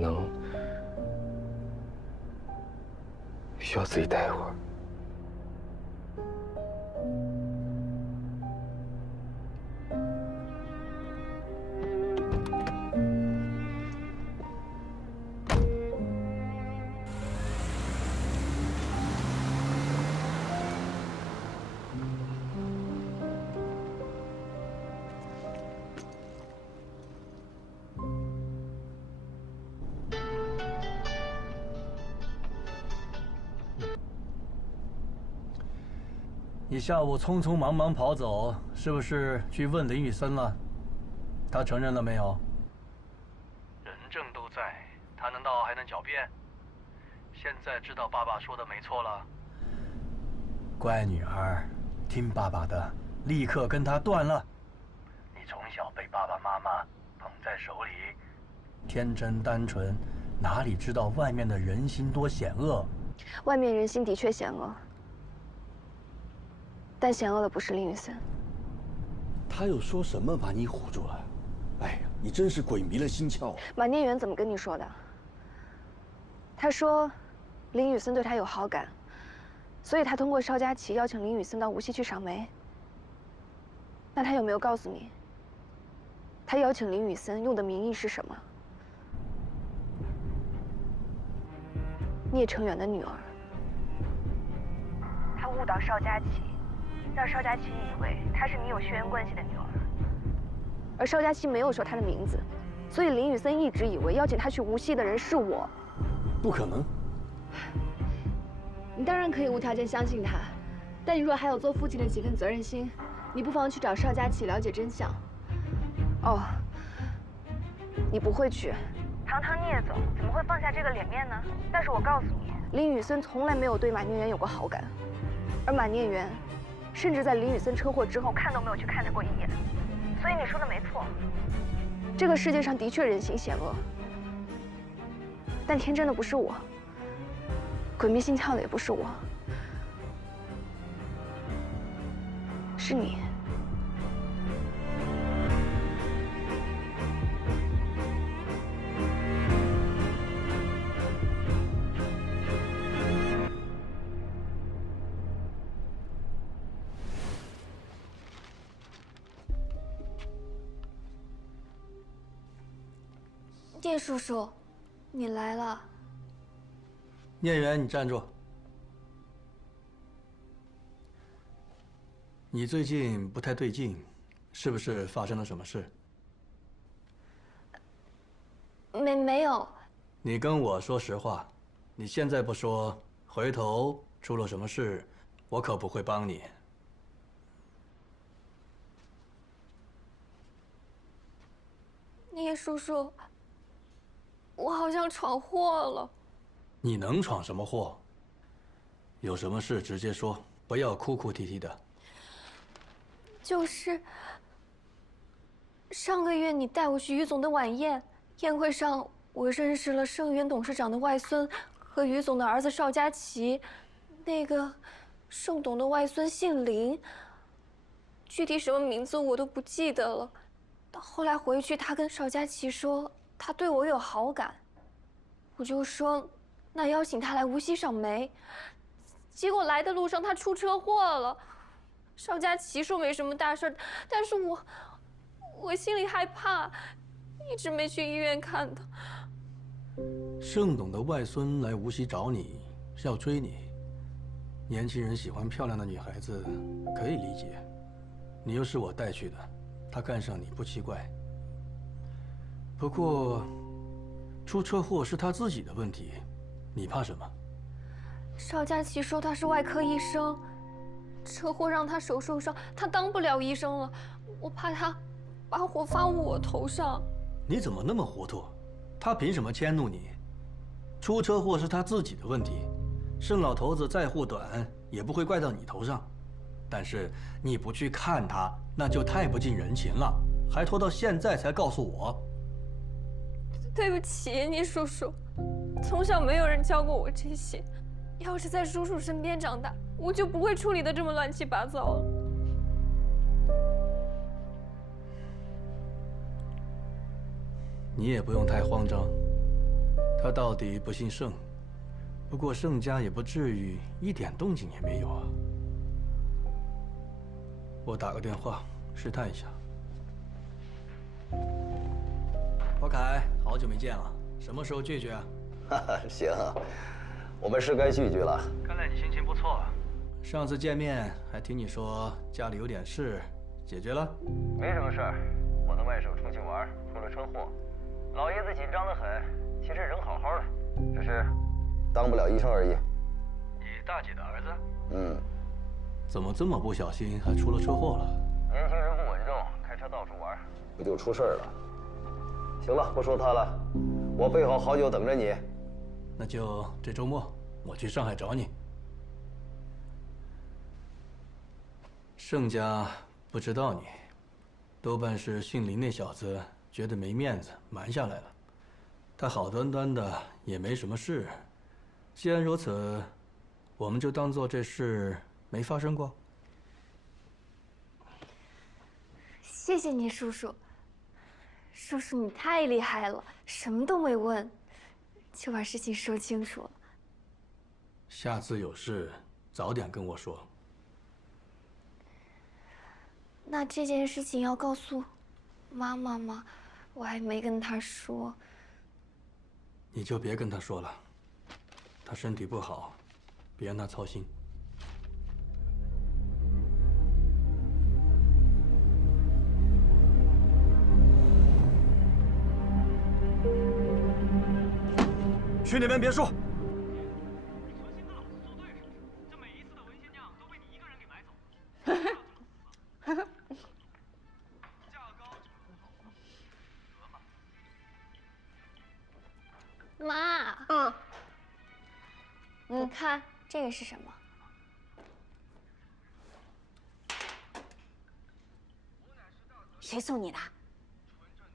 能需要自己待一会儿。你下午匆匆忙忙跑走，是不是去问林雨森了？他承认了没有？人证都在，他难道还能狡辩？现在知道爸爸说的没错了。乖女儿，听爸爸的，立刻跟他断了。你从小被爸爸妈妈捧在手里，天真单纯，哪里知道外面的人心多险恶？外面人心的确险恶。 但险恶的不是林雨森。他又说什么把你唬住了？哎呀，你真是鬼迷了心窍啊！马念远怎么跟你说的？他说，林雨森对他有好感，所以他通过邵佳琪邀请林雨森到无锡去赏梅。那他有没有告诉你，他邀请林雨森用的名义是什么？聂成远的女儿。他误导邵佳琪。 让邵佳琪以为她是你有血缘关系的女儿，而邵佳琪没有说她的名字，所以林雨森一直以为邀请他去无锡的人是我。不可能！你当然可以无条件相信他，但你若还有做父亲的几分责任心，你不妨去找邵佳琪了解真相。哦，你不会去，堂堂聂总怎么会放下这个脸面呢？但是我告诉你，林雨森从来没有对马念远有过好感，而马念远。 甚至在林雨森车祸之后，看都没有去看他过一眼。所以你说的没错，这个世界上的确人心险恶，但天真的不是我，鬼迷心窍的也不是我，是你。聂叔叔，你来了。聂远，你站住！你最近不太对劲，是不是发生了什么事？没有。你跟我说实话，你现在不说，回头出了什么事，我可不会帮你。聂叔叔。 我好像闯祸了。你能闯什么祸？有什么事直接说，不要哭哭啼啼的。就是上个月你带我去于总的晚宴，宴会上我认识了盛源董事长的外孙和于总的儿子邵佳琪。那个盛董的外孙姓林，具体什么名字我都不记得了。到后来回去，他跟邵佳琪说。 他对我有好感，我就说那邀请他来无锡赏梅。结果来的路上他出车祸了。邵佳琪说没什么大事，但是我心里害怕，一直没去医院看他。盛董的外孙来无锡找你，是要追你。年轻人喜欢漂亮的女孩子，可以理解。你又是我带去的，他看上你不奇怪。 不过，出车祸是他自己的问题，你怕什么？邵佳琪说他是外科医生，车祸让他手受伤，他当不了医生了。我怕他把火发我头上。你怎么那么糊涂？他凭什么迁怒你？出车祸是他自己的问题，盛老头子再护短也不会怪到你头上。但是你不去看他，那就太不近人情了，还拖到现在才告诉我。 对不起，聂叔叔，从小没有人教过我这些。要是在叔叔身边长大，我就不会处理的这么乱七八糟了。你也不用太慌张，他到底不姓盛，不过盛家也不至于一点动静也没有啊。我打个电话试探一下。包凯，好久没见了，什么时候聚聚啊？哈哈，行，我们是该聚聚了。看来你心情不错。上次见面还听你说家里有点事，解决了？没什么事儿，我的外甥出去玩出了车祸，老爷子紧张得很。其实人好好的，只是当不了医生而已。你大姐的儿子？嗯。怎么这么不小心，还出了车祸了？年轻人不稳重，开车到处玩，不就出事儿了？行了，不说他了，我备好好酒等着你。那就这周末我去上海找你。盛家不知道你，多半是姓林那小子觉得没面子，瞒下来了。他好端端的也没什么事，既然如此，我们就当做这事没发生过。谢谢你，叔叔。叔叔，你太厉害了，什么都没问，就把事情说清楚了。下次有事早点跟我说。那这件事情要告诉妈妈吗？我还没跟她说。你就别跟他说了，他身体不好，别让他操心。去那边别墅。妈，你看这个是什么？谁送你的？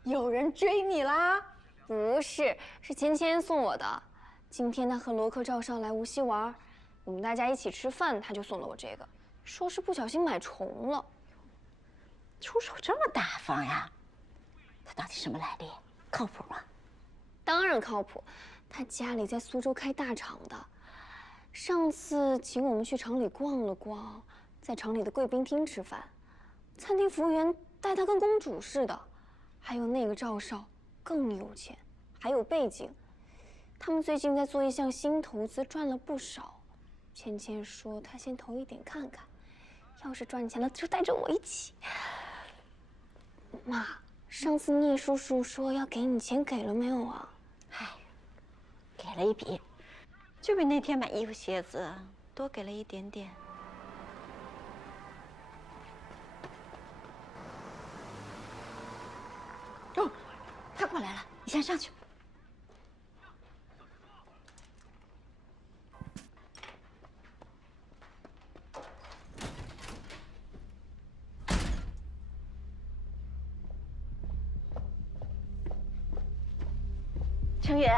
有人追你啦？不是，是芊芊送我的。今天他和罗克、赵少来无锡玩，我们大家一起吃饭，他就送了我这个，说是不小心买重了。出手这么大方呀？他到底什么来历？靠谱吗？当然靠谱，他家里在苏州开大厂的。上次请我们去厂里逛了逛，在厂里的贵宾厅吃饭，餐厅服务员待他跟公主似的。还有那个赵少更有钱，还有背景。他们最近在做一项新投资，赚了不少。芊芊说他先投一点看看，要是赚钱了就带着我一起。妈，上次聂叔叔说要给你钱，给了没有啊？唉，给了一笔，就比那天买衣服鞋子多给了一点点。哦，他过来了，你先上去。程远，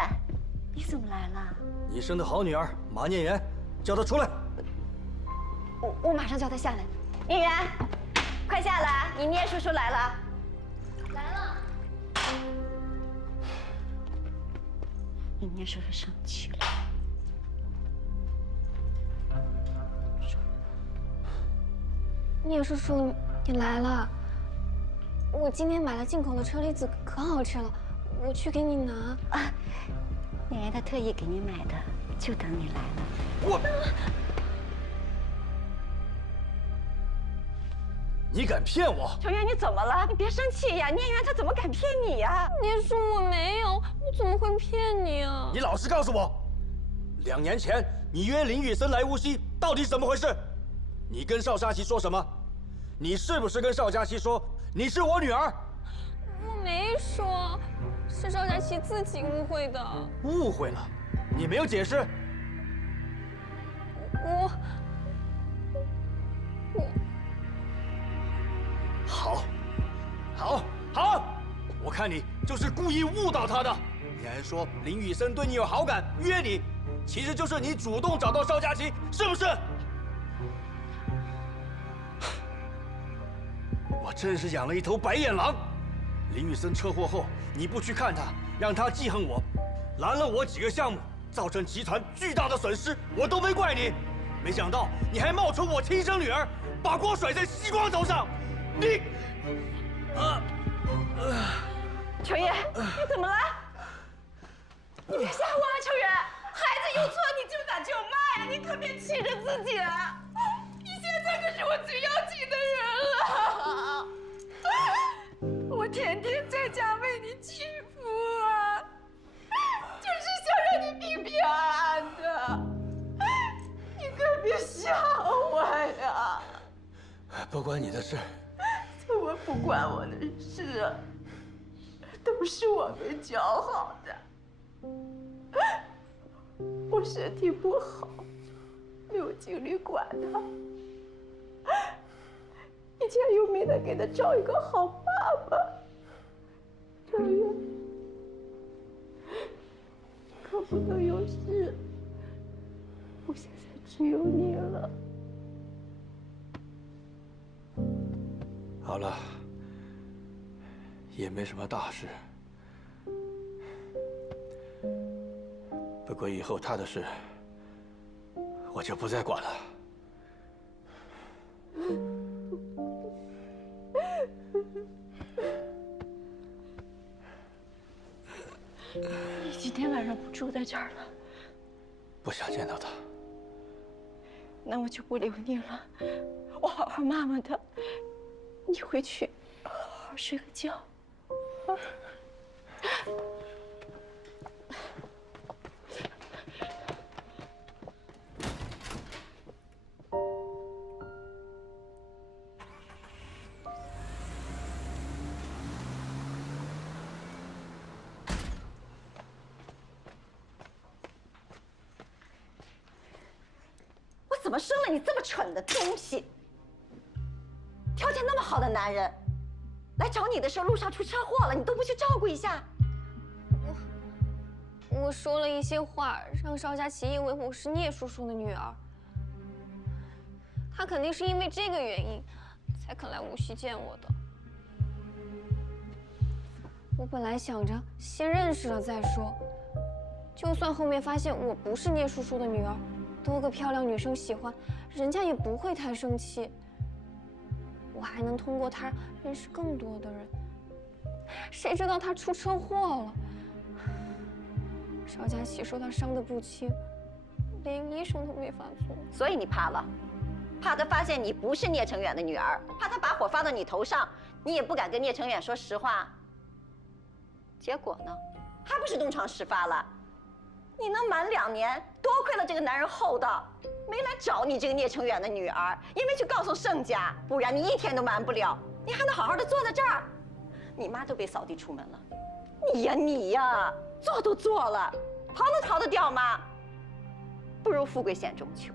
你怎么来了？你生的好女儿马念媛，叫她出来。我马上叫他下来。念媛，快下来，你聂叔叔来了。来了。你聂叔叔生气了。聂叔叔，你来了。我今天买了进口的车厘子，可好吃了。我去给你拿啊！念媛她特意给你买的，就等你来了。我，你敢骗我？程媛，你怎么了？你别生气呀！念媛她怎么敢骗你呀？聂叔，我没有，我怎么会骗你啊？你老实告诉我，2年前你约林雨森来无锡，到底是怎么回事？你跟邵佳琪说什么？你是不是跟邵佳琪说你是我女儿？我没说。是邵佳琪自己误会的。误会了？你没有解释？我好，我看你就是故意误导他的。你还说林雨森对你有好感，约你，其实就是你主动找到邵佳琪，是不是？我真是养了一头白眼狼。林雨森车祸后，你不去看他，让他记恨我，拦了我几个项目，造成集团巨大的损失，我都没怪你。没想到你还冒充我亲生女儿，把锅甩在西光头上。你，程远，你怎么了？你别吓我啊，程远！孩子有错你就打就骂呀，你可别气着自己啊！你现在可是我最要紧的人了，我天天在家为你祈福啊，就是想让你平平安安的。你可别吓我呀！不关你的事。怎么不关我的事啊？都是我们教好的。我身体不好，没有精力管他。以前又没能给他找一个好爸爸。程远，可不能有事。我现在只有你了。好了，也没什么大事。不过以后他的事，我就不再管了。你今天晚上不住在这儿了？不想见到他。那我就不留你了，我好好骂骂他。你回去好好睡个觉。我怎么生了你这么蠢的东西？条件那么好的男人，来找你的时候路上出车祸了，你都不去照顾一下。我说了一些话，让邵佳琪以为我是聂叔叔的女儿。他肯定是因为这个原因，才肯来无锡见我的。我本来想着先认识了再说，就算后面发现我不是聂叔叔的女儿，多个漂亮女生喜欢，人家也不会太生气。我还能通过他认识更多的人。谁知道他出车祸了？邵佳琪说他伤得不轻，连医生都没法做。所以你怕了，怕他发现你不是聂成远的女儿，怕他把火发到你头上，你也不敢跟聂成远说实话。结果呢，还不是东窗事发了？你能瞒2年，多亏了这个男人厚道，没来找你这个聂成远的女儿，也没去告诉盛家，不然你1天都瞒不了，你还能好好的坐在这儿。你妈都被扫地出门了，你呀，做都做了，逃能逃得掉吗？不如富贵险中求，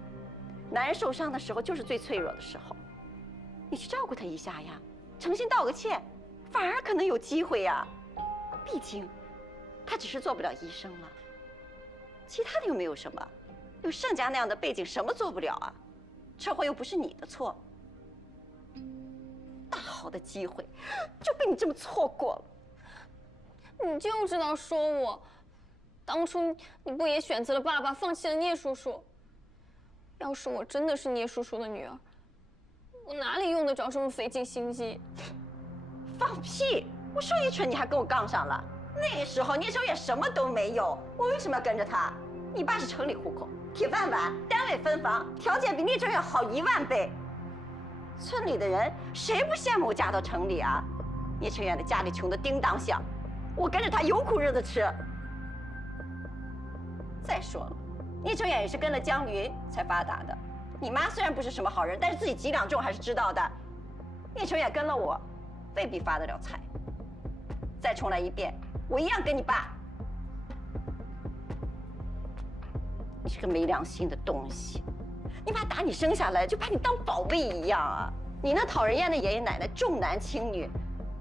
男人受伤的时候就是最脆弱的时候，你去照顾他一下呀，诚心道个歉，反而可能有机会呀。毕竟，他只是做不了医生了。其他的又没有什么，有盛家那样的背景，什么做不了啊？车祸又不是你的错，大好的机会就被你这么错过了。你就知道说我，当初你不也选择了爸爸，放弃了聂叔叔？要是我真的是聂叔叔的女儿，我哪里用得着这么费尽心机？放屁！我说一蠢，你还跟我杠上了。那个时候聂成远什么都没有，我为什么要跟着他？你爸是城里户口，铁饭碗，单位分房，条件比聂成远好1万倍。村里的人谁不羡慕我嫁到城里啊？聂成远的家里穷得叮当响，我跟着他有苦日子吃。再说了，聂成远也是跟了江云才发达的。你妈虽然不是什么好人，但是自己几两重还是知道的。聂成远跟了我，未必发得了财。再重来一遍，我一样跟你爸。你是个没良心的东西！你爸打你生下来就把你当宝贝一样啊！你那讨人厌的爷爷奶奶重男轻女，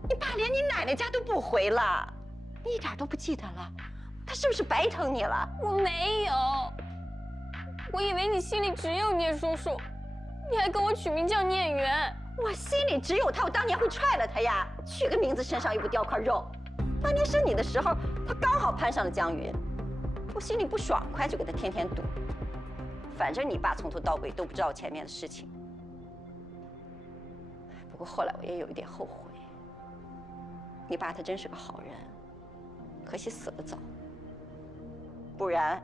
你爸连你奶奶家都不回了，你一点都不记得了？他是不是白疼你了？我没有，我以为你心里只有聂叔叔，你还跟我取名叫聂远。我心里只有他，我当年会踹了他呀！取个名字身上又不掉块肉。当年生你的时候，他刚好攀上了江云，我心里不爽快，就给他天天堵。反正你爸从头到尾都不知道前面的事情。不过后来我也有一点后悔，你爸他真是个好人，可惜死得早。不然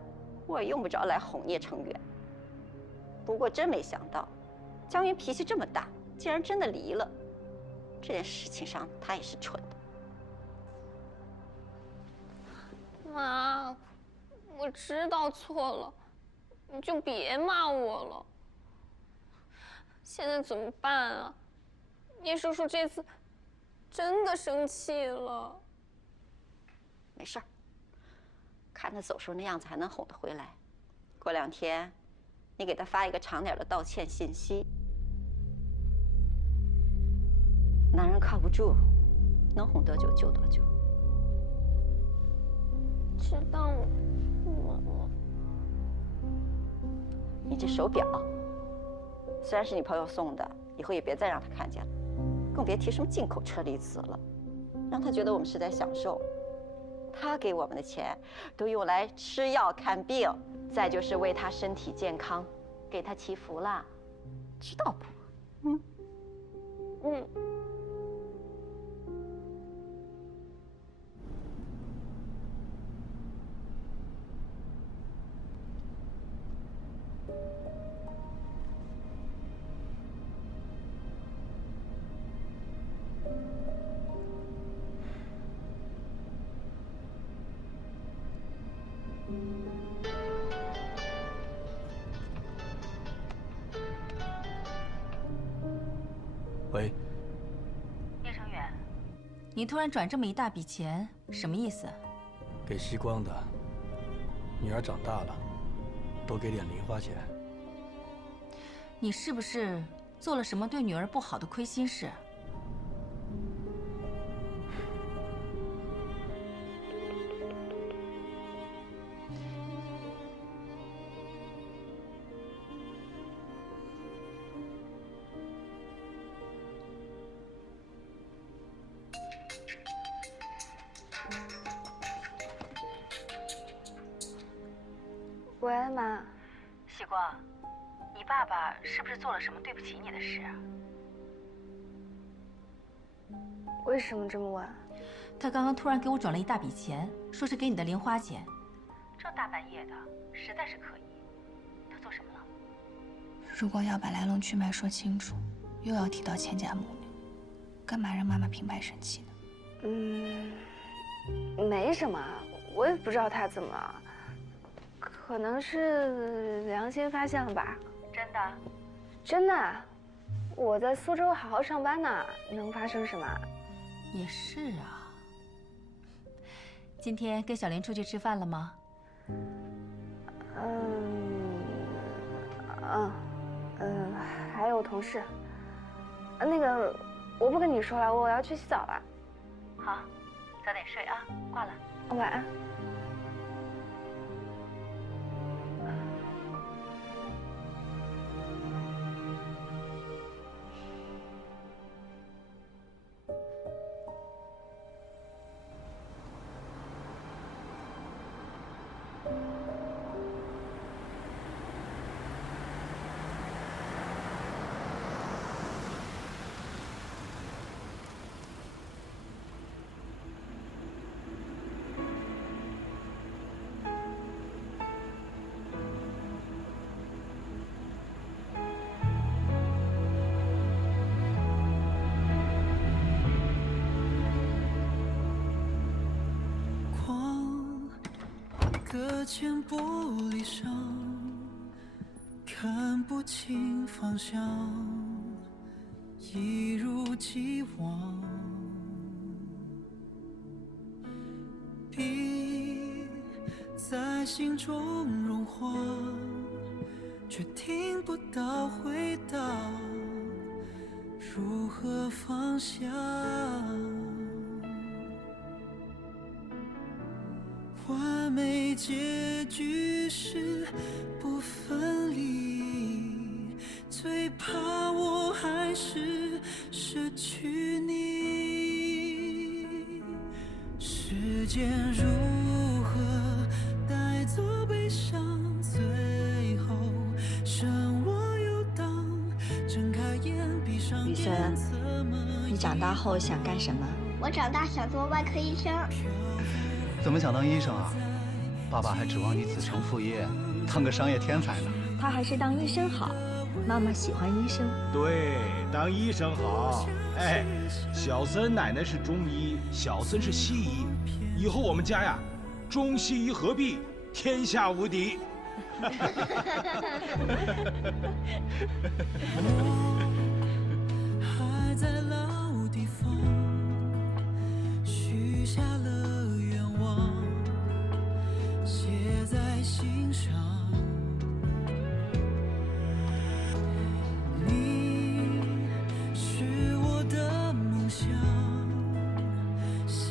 我也用不着来哄聂成远。不过真没想到，江云脾气这么大，竟然真的离了。这件事情上他也是蠢的。妈，我知道错了，你就别骂我了。现在怎么办啊？聂叔叔这次真的生气了。没事儿，看他走时候那样子，还能哄得回来。过2天，你给他发一个长点的道歉信息。男人靠不住，能哄多久就多久。知道了，妈。你这手表，虽然是你朋友送的，以后也别再让他看见了，更别提什么进口车厘子了，让他觉得我们是在享受。他给我们的钱都用来吃药看病，再就是为他身体健康，给他祈福啦，知道不？嗯。喂，聂成远，你突然转这么一大笔钱，什么意思？给西光的。女儿长大了，多给点零花钱。你是不是做了什么对女儿不好的亏心事？喂，妈。西光，你爸爸是不是做了什么对不起你的事啊？为什么这么问？他刚刚突然给我转了一大笔钱，说是给你的零花钱。这大半夜的，实在是可疑。他做什么了？如果要把来龙去脉说清楚，又要提到钱家母女，干嘛让妈妈平白生气呢？没什么，我也不知道他怎么了。可能是良心发现了吧？真的？真的，我在苏州好好上班呢，能发生什么？也是啊。今天跟小莲出去吃饭了吗？还有同事。那个，我不跟你说了，我要去洗澡了。好，早点睡啊，挂了。晚安。隔间玻璃上，看不清方向，一如既往。笔在心中融化，却听不到回答，如何放下？完美结局是不分离，最怕我还是失去你。时间如何带走琛，你长大后想干什么？我长大想做外科医生。怎么想当医生啊？爸爸还指望你子承父业，当个商业天才呢。他还是当医生好，妈妈喜欢医生。对，当医生好。哎，小森奶奶是中医，小森是西医，以后我们家呀，中西医合璧，天下无敌。还在老地方许下了愿望，写在心上。你是我的梦想。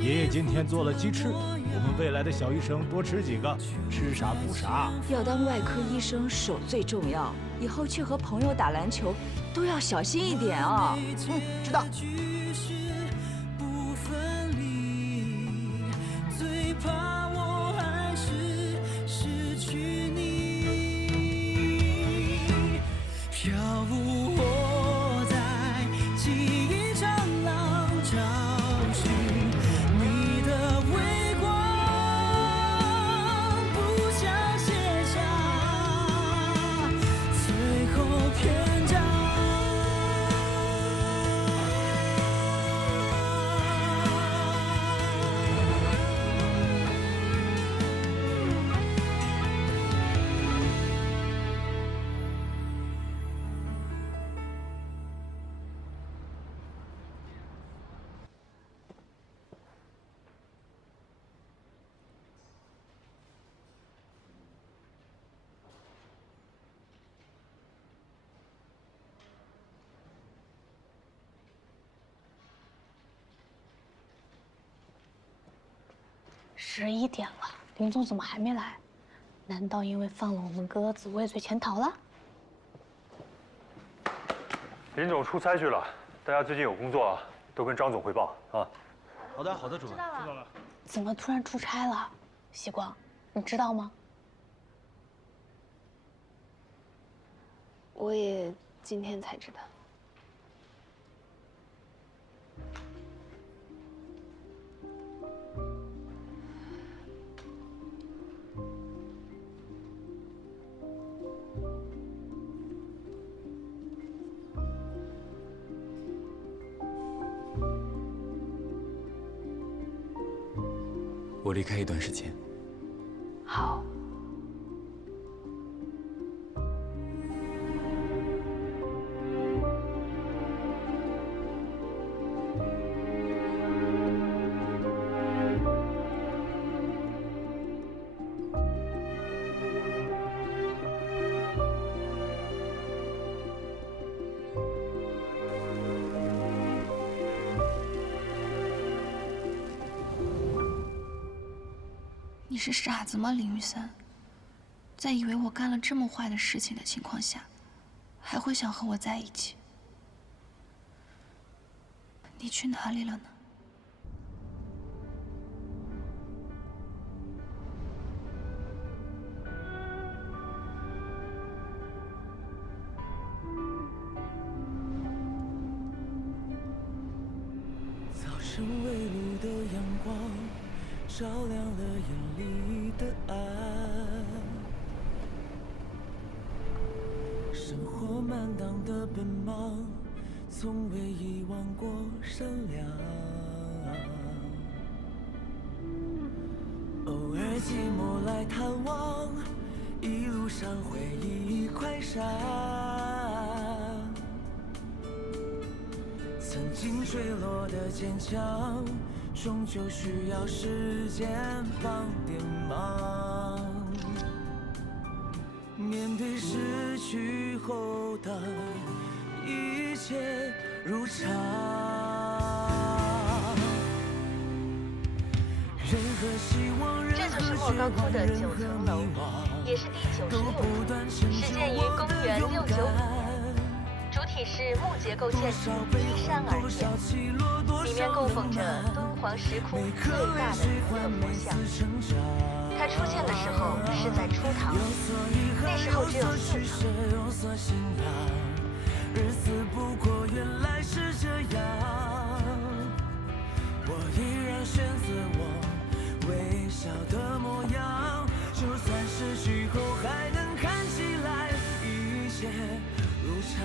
爷爷今天做了鸡翅，我们未来的小医生多吃几个，吃啥补啥。要当外科医生，手最重要。以后去和朋友打篮球，都要小心一点啊。知道。最怕我还是失去你，飘舞我在记忆长廊，找寻你的微光，不想写下最后篇章。11点了，林总怎么还没来？难道因为放了我们鸽子，畏罪潜逃了？林总出差去了，大家最近有工作啊，都跟张总汇报啊。好的，好的，主任。知道了。怎么突然出差了？希光，你知道吗？我也今天才知道。我离开一段时间。好。你是傻子吗，林雨森？在以为我干了这么坏的事情的情况下，还会想和我在一起？你去哪里了呢？早晨微露的阳光照亮了眼里的暗，生活满当的奔忙，从未遗忘过善良。偶尔寂寞来探望，一路上回忆快闪。曾经坠落的坚强，终究需要时间帮点忙。面对失去后的一切如常，任何希望，任何绝望，任何迷惘，也是第都不断成就我的勇敢。主体是木结构建筑，依山而建，里面供奉着敦煌石窟最大的一个佛像。它出现的时候是在初唐，那时候只有4层。日子不过原来是这样，我依然选择我微笑的模样，就算失去后还能看起来一切如常。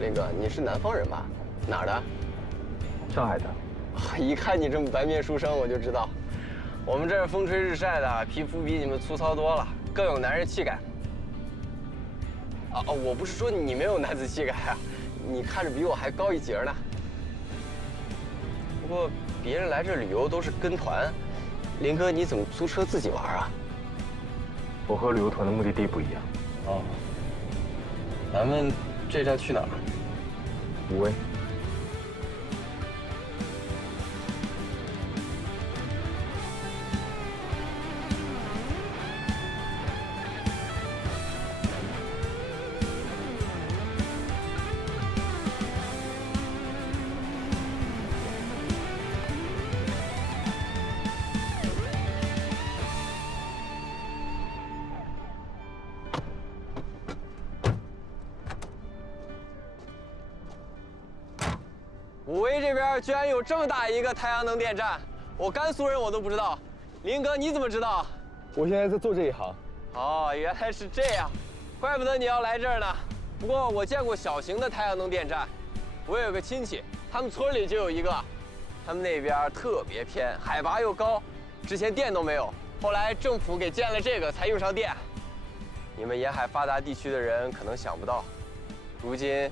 林哥，你是南方人吧？哪儿的？上海的。一看你这么白面书生，我就知道，我们这儿风吹日晒的，皮肤比你们粗糙多了，更有男人气概。我不是说你没有男子气概啊，你看着比我还高一截呢。不过别人来这旅游都是跟团，林哥你怎么租车自己玩啊？我和旅游团的目的地不一样。哦，咱们这站去哪儿？无为。武威这边居然有这么大一个太阳能电站，我甘肃人我都不知道。林哥你怎么知道？我现在在做这一行。哦，原来是这样，怪不得你要来这儿呢。不过我见过小型的太阳能电站，我有个亲戚，他们村里就有一个，他们那边特别偏，海拔又高，之前电都没有，后来政府给建了这个才用上电。你们沿海发达地区的人可能想不到，如今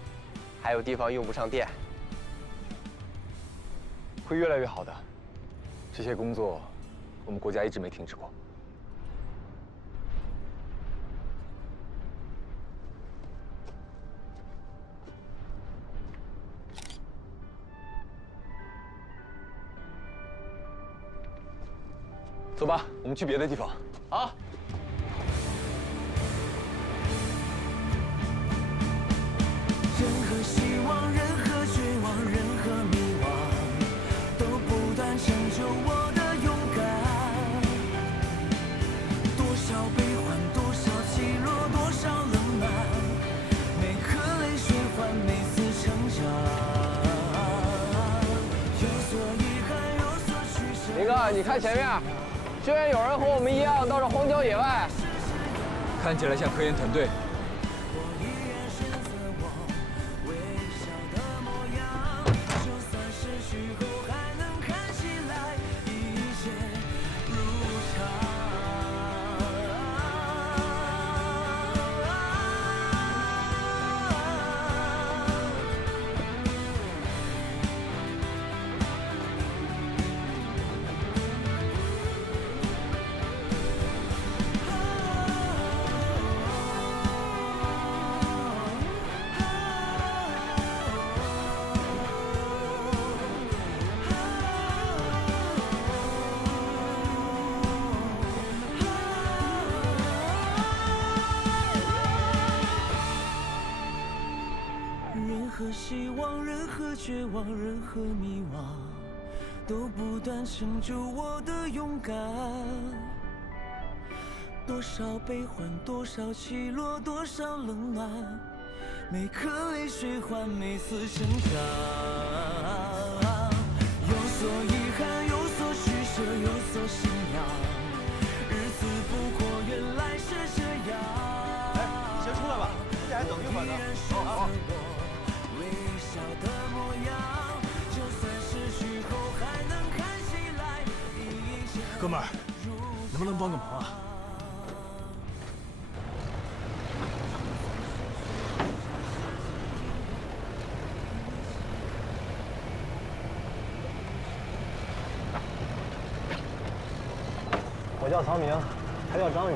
还有地方用不上电。会越来越好的，这些工作我们国家一直没停止过。走吧，我们去别的地方。好。任何希望，任何绝望，任何迷惘，都不断成就我的勇敢。多少悲欢，多少起落，多少冷暖，每颗泪水换每次成长。有所遗憾，有所取舍。林哥，你看前面，居然有人和我们一样到这荒郊野外，看起来像科研团队。任何希望，任何绝望，任何迷惘，都不断成就我的勇敢。多少悲欢，多少起落，多少冷暖，每颗泪水换每次成长。有所遗憾，有所取舍，有所信仰。日子不过原来是这样。哎，你先出来吧，人家还等一会儿呢。好。微笑的模样，就算失去后还能看起来一切。哥们儿，能不能帮个忙啊？我叫曹明，还叫张宇，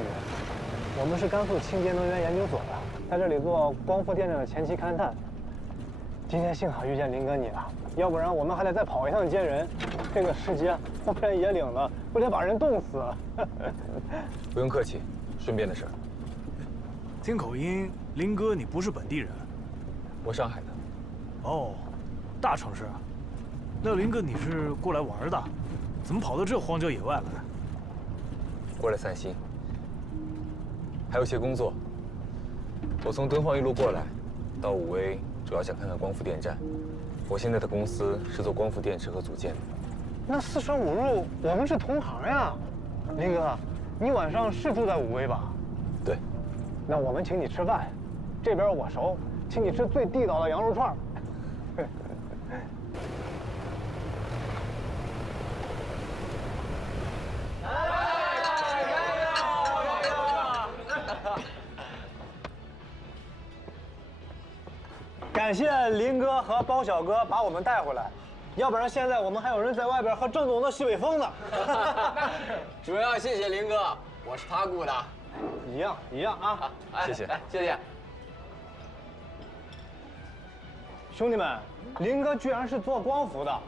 我们是甘肃清洁能源研究所的，在这里做光伏电站的前期勘探。今天幸好遇见林哥你了，要不然我们还得再跑一趟接人。这个时间荒山野岭的，不得把人冻死。不用客气，顺便的事儿。听口音，林哥你不是本地人？我上海的。哦，大城市啊。那林哥你是过来玩的？怎么跑到这荒郊野外来？过来散心，还有些工作。我从敦煌一路过来，到武威主要想看看光伏电站。我现在的公司是做光伏电池和组件的。那四舍五入，我们是同行呀。林哥，你晚上是住在武威吧？对。那我们请你吃饭，这边我熟，请你吃最地道的羊肉串。感谢林哥和包小哥把我们带回来，要不然现在我们还有人在外边喝正宗的西北风呢。主要谢谢林哥，我是他雇的。一样啊！谢谢，谢谢。兄弟们，林哥居然是做光伏的，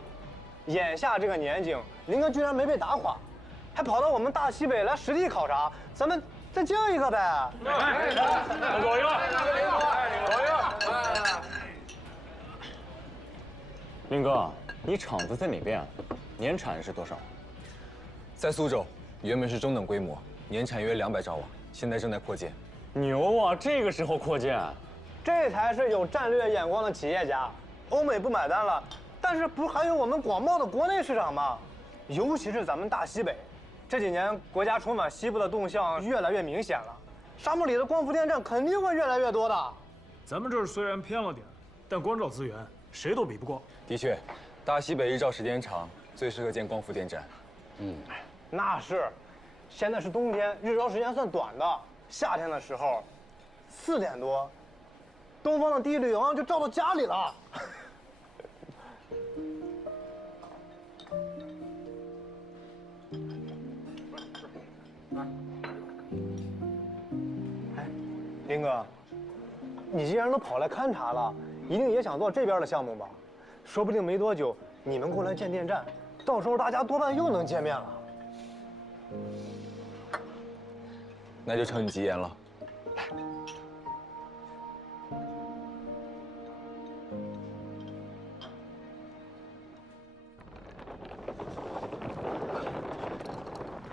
眼下这个年景，林哥居然没被打垮，还跑到我们大西北来实地考察，咱们再敬一个呗！走一个，走一个。林哥，你厂子在哪边啊？年产是多少？在苏州，原本是中等规模，年产约200兆瓦，现在正在扩建。牛啊！这个时候扩建，这才是有战略眼光的企业家。欧美不买单了，但是不还有我们广袤的国内市场吗？尤其是咱们大西北，这几年国家充满西部的动向越来越明显了，沙漠里的光伏电站肯定会越来越多的。咱们这儿虽然偏了点，但光照资源谁都比不过。的确，大西北日照时间长，最适合建光伏电站。那是，现在是冬天，日照时间算短的。夏天的时候，4点多，东方的第一缕阳就照到家里了。林哥，你既然都跑来勘察了，一定也想做这边的项目吧？说不定没多久你们过来建电站，到时候大家多半又能见面了。那就承你吉言了。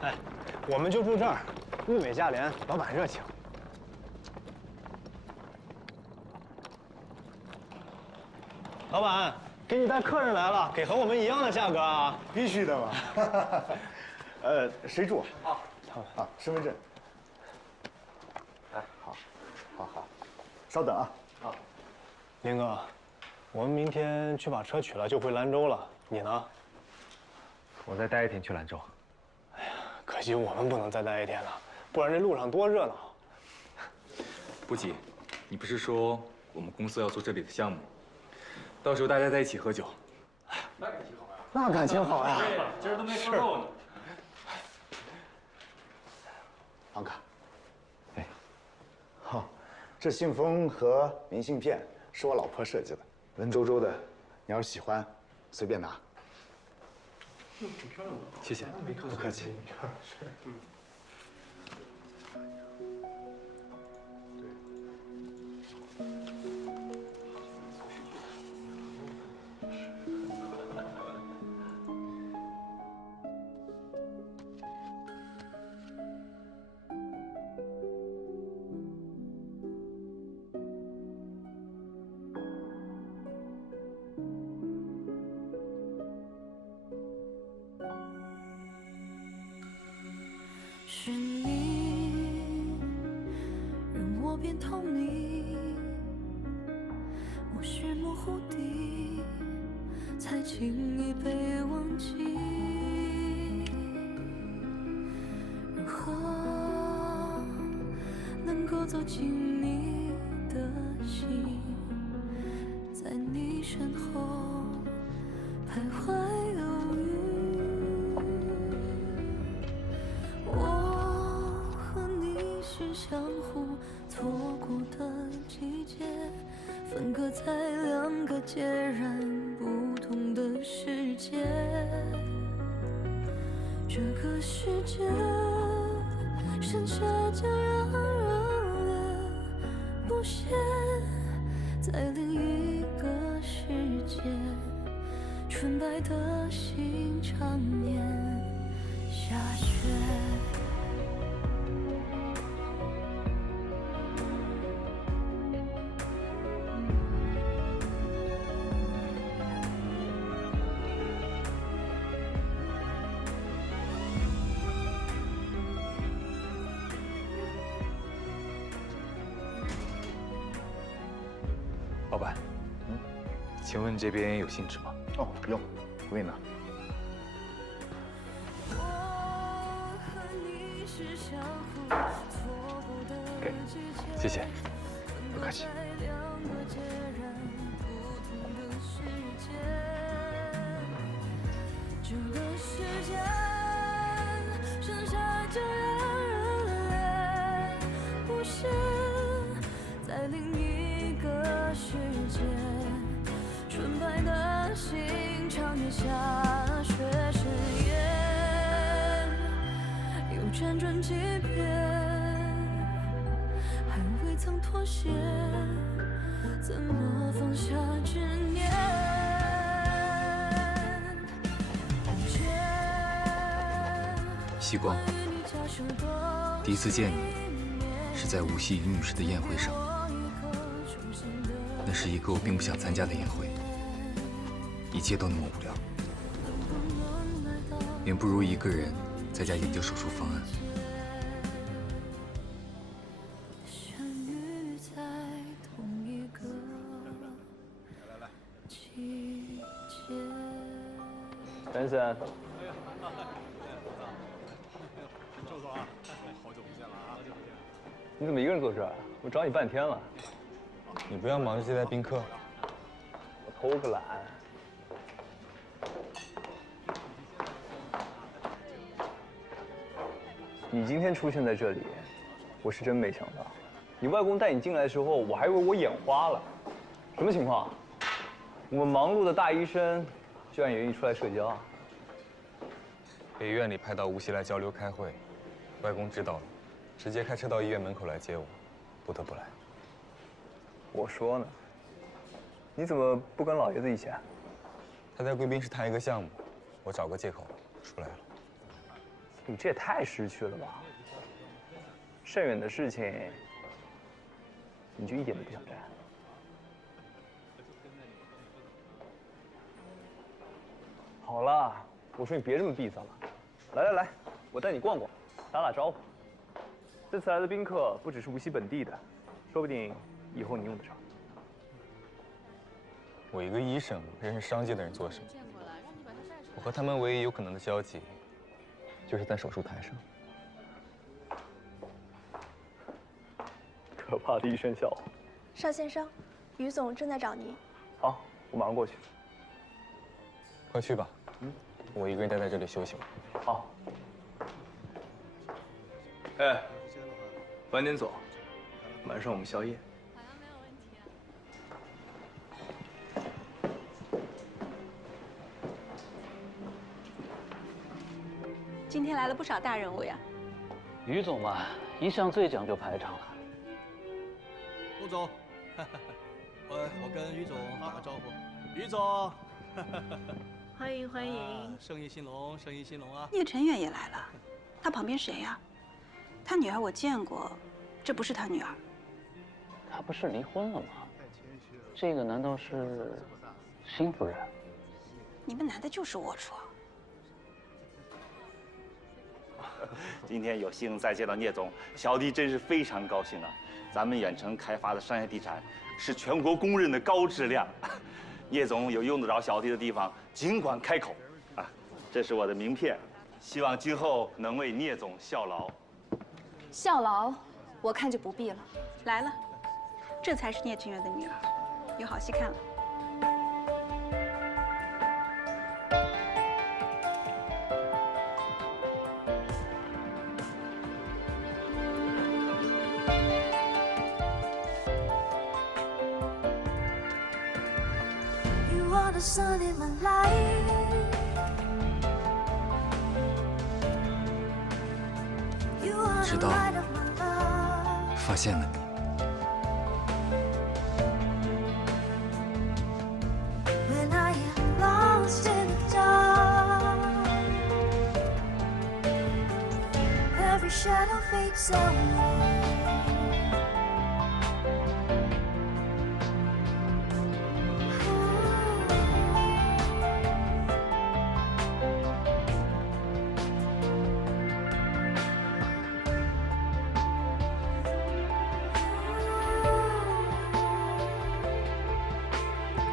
哎，我们就住这儿，物美价廉，老板热情。老板，给你带客人来了，给和我们一样的价格啊！必须的嘛。谁住？啊，身份证。哎，好，稍等啊。林哥，我们明天去把车取了就回兰州了，你呢？我再待一天去兰州。哎呀，可惜我们不能再待一天了，不然这路上多热闹。不急，你不是说我们公司要做这里的项目，到时候大家在一起喝酒。那感情好呀！那感情好呀！对呀，今儿都没喝够呢。房卡。哎，好，这信封和明信片是我老婆设计的，文绉绉的，你要是喜欢，随便拿。挺漂亮的，谢谢。不客气。是你让我变透明，我是模糊地，才轻易被忘记。如何能够走进你的心，在你身后徘徊犹豫？我相互错过的季节，分隔在两个截然不同的世界。这个世界剩下就让热恋不歇，在另一个世界，纯白的心常年下雪。老板，请问这边有信纸吗？哦，不用，我给你拿。给，谢谢。不客气。这个世界剩下就让热恋不歇，在另一个世界，纯白的心常年下雪深夜，又辗转几遍，还未曾妥协，怎么放下执念？夕光，第一次见你是在无锡于女士的宴会上，那是一个我并不想参加的宴会，一切都那么无聊，远不如一个人在家研究手术方案。先生。周总啊，好久不见了啊！好久不见。你怎么一个人坐这儿？我找你半天了。你不要忙着接待宾客。我偷个懒。你今天出现在这里，我是真没想到。你外公带你进来的时候，我还以为我眼花了。什么情况？我们忙碌的大医生，居然也愿意出来社交啊？被院里派到无锡来交流开会，外公知道了，直接开车到医院门口来接我，不得不来。我说呢，你怎么不跟老爷子一起啊？他在贵宾室谈一个项目，我找个借口出来了。你这也太识趣了吧！甚远的事情，你就一点都不想沾？好了，我说你别这么闭塞了。来来来，我带你逛逛，打打招呼。这次来的宾客不只是无锡本地的，说不定以后你用得上。我一个医生认识商界的人做什么？我和他们唯一有可能的交集，就是在手术台上。可怕的一声笑话。邵先生，于总正在找您。好，我马上过去。快去吧，我一个人待在这里休息吧。好。哎，晚点走，晚上我们宵夜。今天来了不少大人物呀。于总嘛，一向最讲究排场了。陆总，我跟于总打个招呼。于总，欢迎欢迎。生意兴隆，生意兴隆啊！聂晨远也来了，他旁边谁呀？他女儿我见过，这不是他女儿。他不是离婚了吗？这个难道是新夫人？你们男的就是龌龊。今天有幸再见到聂总，小弟真是非常高兴啊！咱们远程开发的商业地产是全国公认的高质量，聂总有用得着小弟的地方，尽管开口啊！这是我的名片，希望今后能为聂总效劳。效劳，我看就不必了。来了，这才是聂晨远的女儿，有好戏看了。the sun in my life. You are 直 the 到 light of my love. 发现了你。 When I am lost in the dark, every shadow fades away.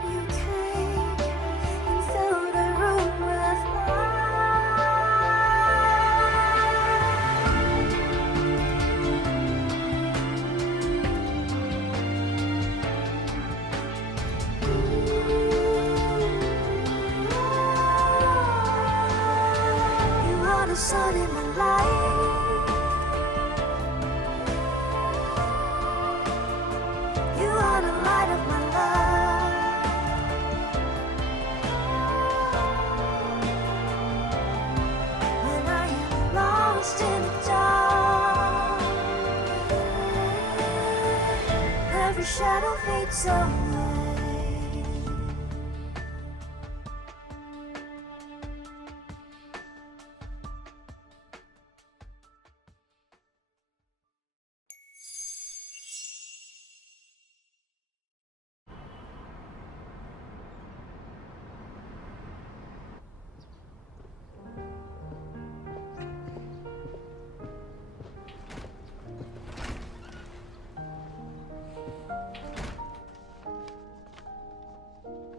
You came and filled the room with light. You are the sun in my life. You are the light of my love. When I am lost in the dark, every shadow fades away.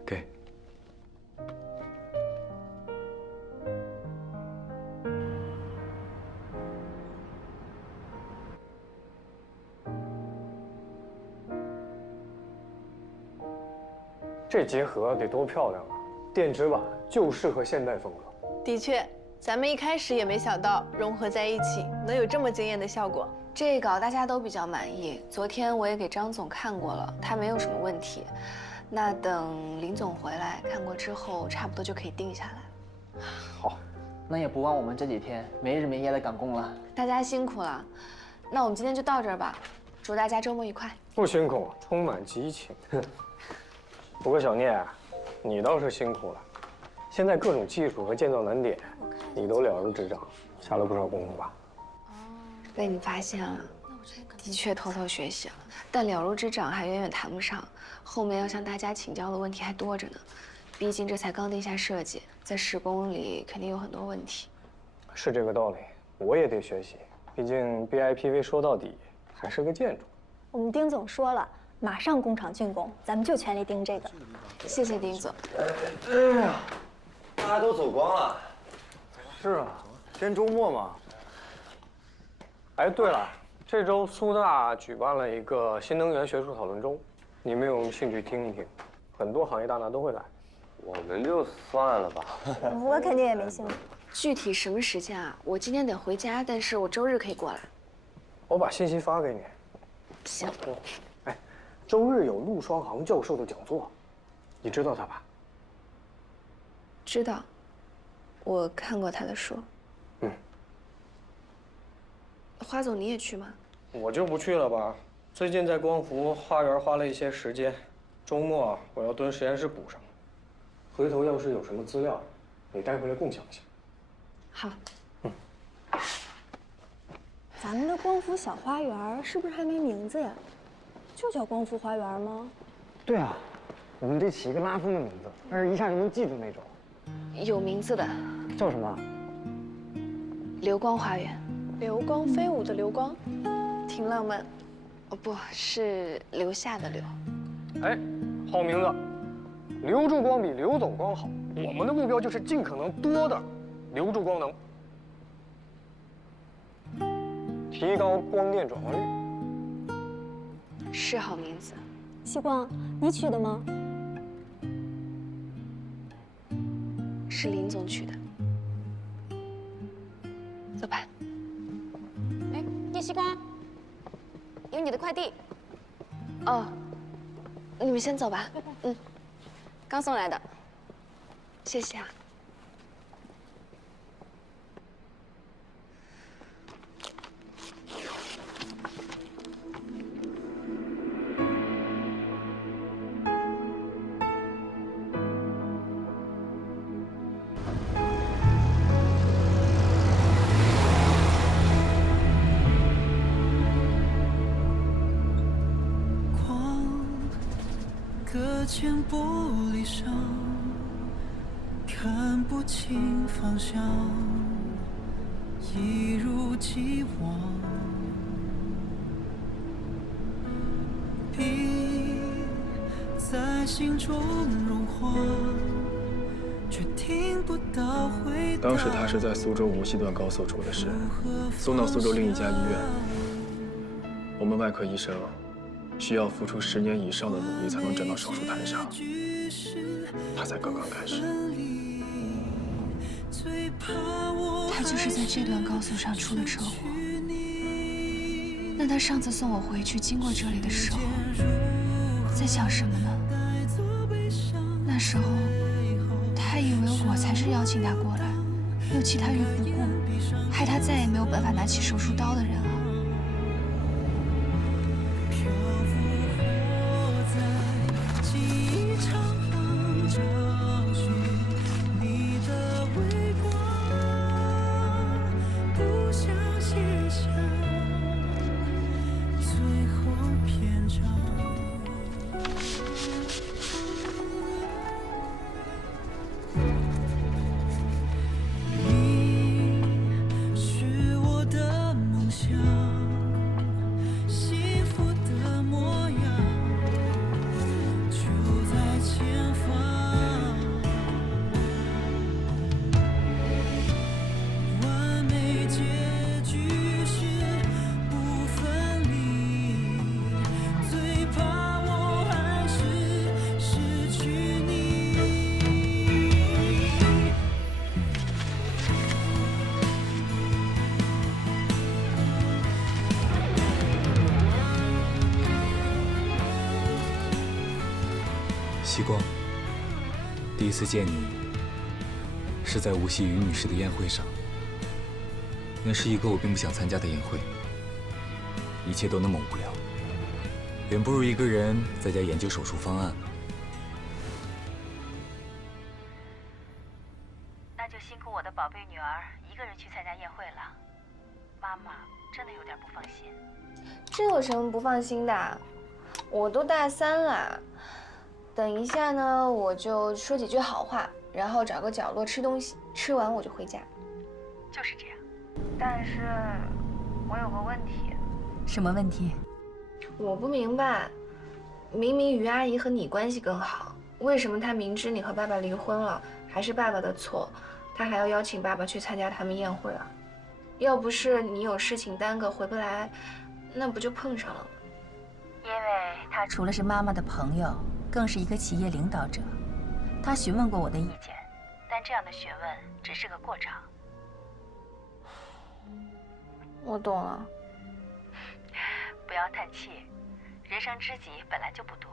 给。这结合得多漂亮啊！电子版就适合现代风格。的确，咱们一开始也没想到融合在一起能有这么惊艳的效果。这一稿大家都比较满意，昨天我也给张总看过了，他没有什么问题。那等林总回来看过之后，差不多就可以定下来。好，那也不枉我们这几天没日没夜的赶工了。大家辛苦了，那我们今天就到这儿吧，祝大家周末愉快。不辛苦，充满激情。不过小聂，你倒是辛苦了。现在各种技术和建造难点，你都了如指掌，下了不少功夫吧？被你发现了，的确偷偷学习了，但了如指掌还远远谈不上，后面要向大家请教的问题还多着呢。毕竟这才刚定下设计，在施工里肯定有很多问题。是这个道理，我也得学习。毕竟 BIPV 说到底还是个建筑。我们丁总说了，马上工厂竣工，咱们就全力盯这个。谢谢丁总。哎呀，大家都走光了。是啊，今天周末嘛。哎，对了，这周苏大举办了一个新能源学术讨论周，你们有兴趣听一听？很多行业大拿都会来。我们就算了吧。我肯定也没兴趣。具体什么时间啊？我今天得回家，但是我周日可以过来。我把信息发给你。行。哎，周日有陆双航教授的讲座，你知道他吧？知道，我看过他的书。嗯。花总，你也去吗？我就不去了吧。最近在光伏花园花了一些时间，周末我要蹲实验室补上。回头要是有什么资料，你带回来共享一下。好。咱们的光伏小花园是不是还没名字呀？就叫光伏花园吗？对啊，我们得起一个拉风的名字，但是一下就能记住那种。有名字的。叫什么？流光花园。流光飞舞的流光，挺浪漫。哦，不是留下的留。哎，好名字。留住光比流走光好。我们的目标就是尽可能多的留住光能，提高光电转化率。是好名字。西光，你取的吗？是林总取的。走吧。哎，叶西光，有你的快递。哦，你们先走吧。嗯，刚送来的。谢谢啊。搁浅玻璃上，看不清方向，一如既往。冰在心中融化，却听不到回答。当时他是在苏州无锡段高速出的事，送到苏州另一家医院。我们外科医生需要付出10年以上的努力才能站到手术台上，他才刚刚开始。他就是在这段高速上出的车祸。那他上次送我回去经过这里的时候，在想什么呢？那时候他以为我才是邀请他过来，又弃他于不顾，害他再也没有办法拿起手术刀的人啊。西光，第一次见你是在无锡于女士的宴会上。那是一个我并不想参加的宴会，一切都那么无聊，远不如一个人在家研究手术方案。那就辛苦我的宝贝女儿一个人去参加宴会了，妈妈真的有点不放心。这有什么不放心的？我都大3了。等一下呢，我就说几句好话，然后找个角落吃东西，吃完我就回家。就是这样。但是，我有个问题。什么问题？我不明白，明明于阿姨和你关系更好，为什么她明知你和爸爸离婚了，还是爸爸的错，她还要邀请爸爸去参加他们宴会啊？要不是你有事情耽搁回不来，那不就碰上了吗？因为她除了是妈妈的朋友，更是一个企业领导者。她询问过我的意见，但这样的询问只是个过场。我懂了。不要叹气，人生知己本来就不多，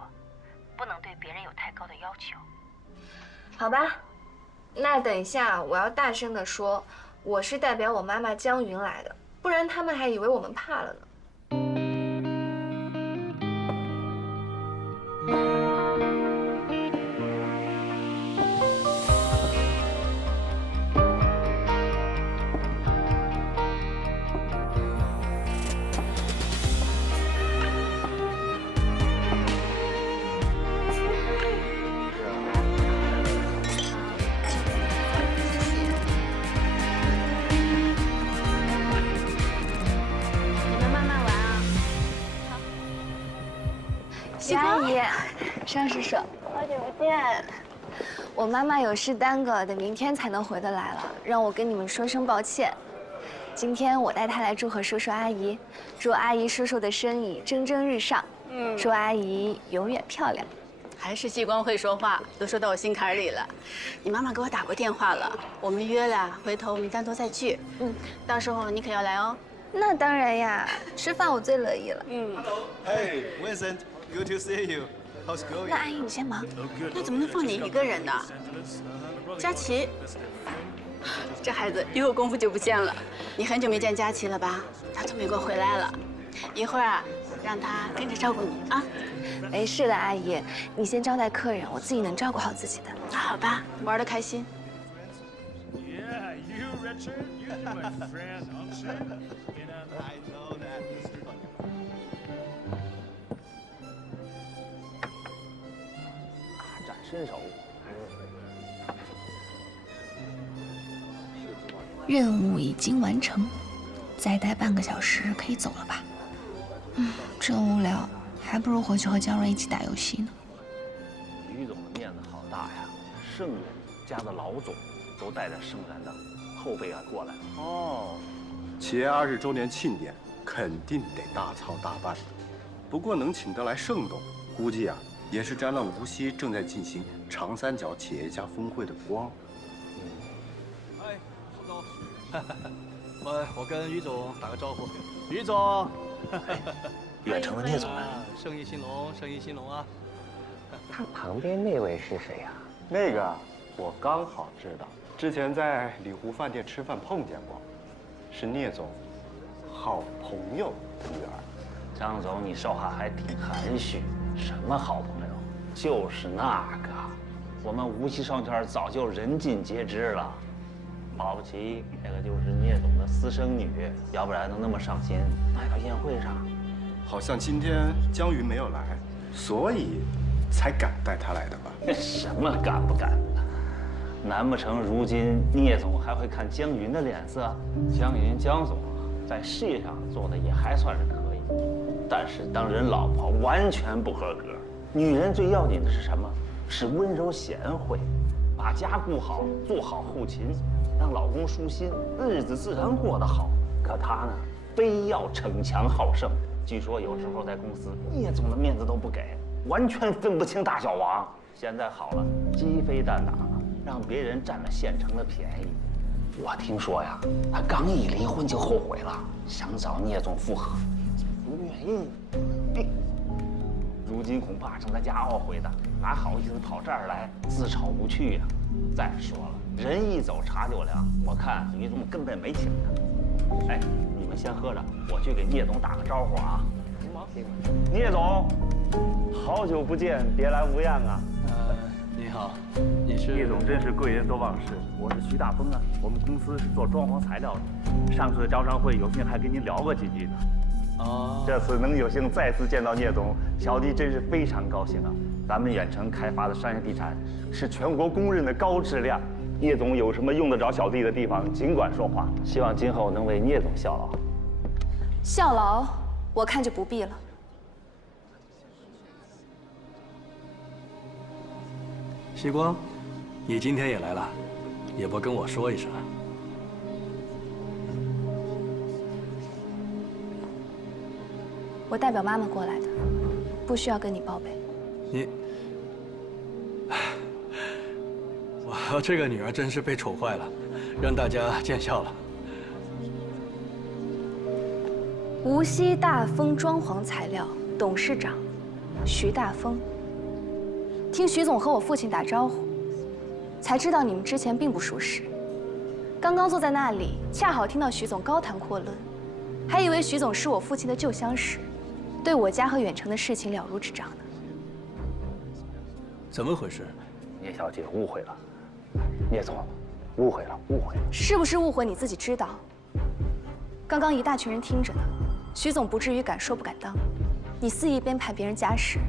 不能对别人有太高的要求。好吧，那等一下我要大声地说，我是代表我妈妈江云来的，不然他们还以为我们怕了呢。于阿姨，尚叔叔，好久不见。我妈妈有事耽搁，得明天才能回得来了，让我跟你们说声抱歉。今天我带她来祝贺叔叔阿姨，祝阿姨叔叔的生意蒸蒸日上，祝阿姨永远漂亮。还是西光会说话，都说到我心坎里了。你妈妈给我打过电话了，我们约了，回头我们单独再聚。到时候你可要来哦。那当然呀，吃饭我最乐意了。Hey, Vincent, good to see you. How's it going? 那阿姨你先忙。那怎么能放你一个人呢？佳琪，这孩子一会功夫就不见了。你很久没见佳琪了吧？他从美国回来了，一会儿啊，让他跟着照顾你啊。没事的，阿姨，你先招待客人，我自己能照顾好自己的。好吧，玩得开心。 展身手。任务已经完成，再待半个小时可以走了吧？真无聊，还不如回去和姜润一起打游戏呢。于总的面子好大呀，盛总家的老总都带着盛然的后辈啊过来了。哦，企业20周年庆典肯定得大操大办，不过能请得来盛董，估计啊也是沾了无锡正在进行长三角企业家峰会的光。哎，盛总，我跟于总打个招呼，于总。远程的聂总呢？生意兴隆，生意兴隆啊！他旁边那位是谁呀？那个我刚好知道，之前在里湖饭店吃饭碰见过，是聂总好朋友的女儿。张总，你说话还挺含蓄，什么好朋友？就是那个，我们无锡商圈早就人尽皆知了。保不齐那个就是聂总的私生女，要不然能那么上心来到宴会上。好像今天江云没有来，所以才敢带她来的吧？什么敢不敢？难不成如今聂总还会看江云的脸色？江总在事业上做的也还算是可以，但是当人老婆完全不合格。女人最要紧的是什么？是温柔贤惠，把家顾好，做好后勤，让老公舒心，日子自然过得好。可她呢，非要逞强好胜。据说有时候在公司，聂总的面子都不给，完全分不清大小王。现在好了，鸡飞蛋打了，让别人占了现成的便宜。我听说呀，她刚一离婚就后悔了，想找聂总复合，不愿意。如今恐怕正在家懊悔的，哪好意思跑这儿来自讨无趣呀？再说了，人一走茶就凉，我看于总根本没请他。哎，你们先喝着，我去给聂总打个招呼啊。行吗？聂总，好久不见，别来无恙啊。你好，你是？聂总真是贵人多忘事，我是徐大峰啊，我们公司是做装潢材料的。上次招商会有幸还跟您聊过几句呢。哦，这次能有幸再次见到聂总，小弟真是非常高兴啊！咱们远程开发的商业地产是全国公认的高质量。聂总有什么用得着小弟的地方，尽管说话。希望今后能为聂总效劳。效劳，我看就不必了。西光，你今天也来了，也不跟我说一声。我代表妈妈过来的，不需要跟你报备。你，我这个女儿真是被宠坏了，让大家见笑了。无锡大丰装潢材料董事长徐大丰。听徐总和我父亲打招呼，才知道你们之前并不熟识。刚刚坐在那里，恰好听到徐总高谈阔论，还以为徐总是我父亲的旧相识。对我家和远程的事情了如指掌呢。怎么回事？聂小姐误会了，聂总，误会了，误会了。是不是误会你自己知道？刚刚一大群人听着呢，徐总不至于敢说不敢当。你肆意编排别人家事，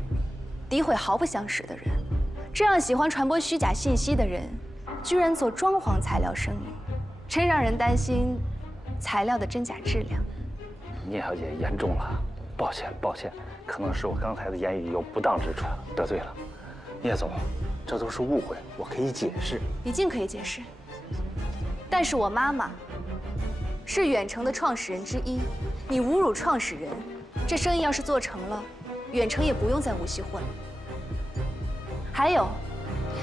诋毁毫不相识的人，这样喜欢传播虚假信息的人，居然做装潢材料生意，真让人担心材料的真假质量。聂小姐严重了。抱歉，抱歉，可能是我刚才的言语有不当之处，得罪了。聂总，这都是误会，我可以解释。你尽可以解释。但是我妈妈是远程的创始人之一，你侮辱创始人，这生意要是做成了，远程也不用在无锡混了。还有，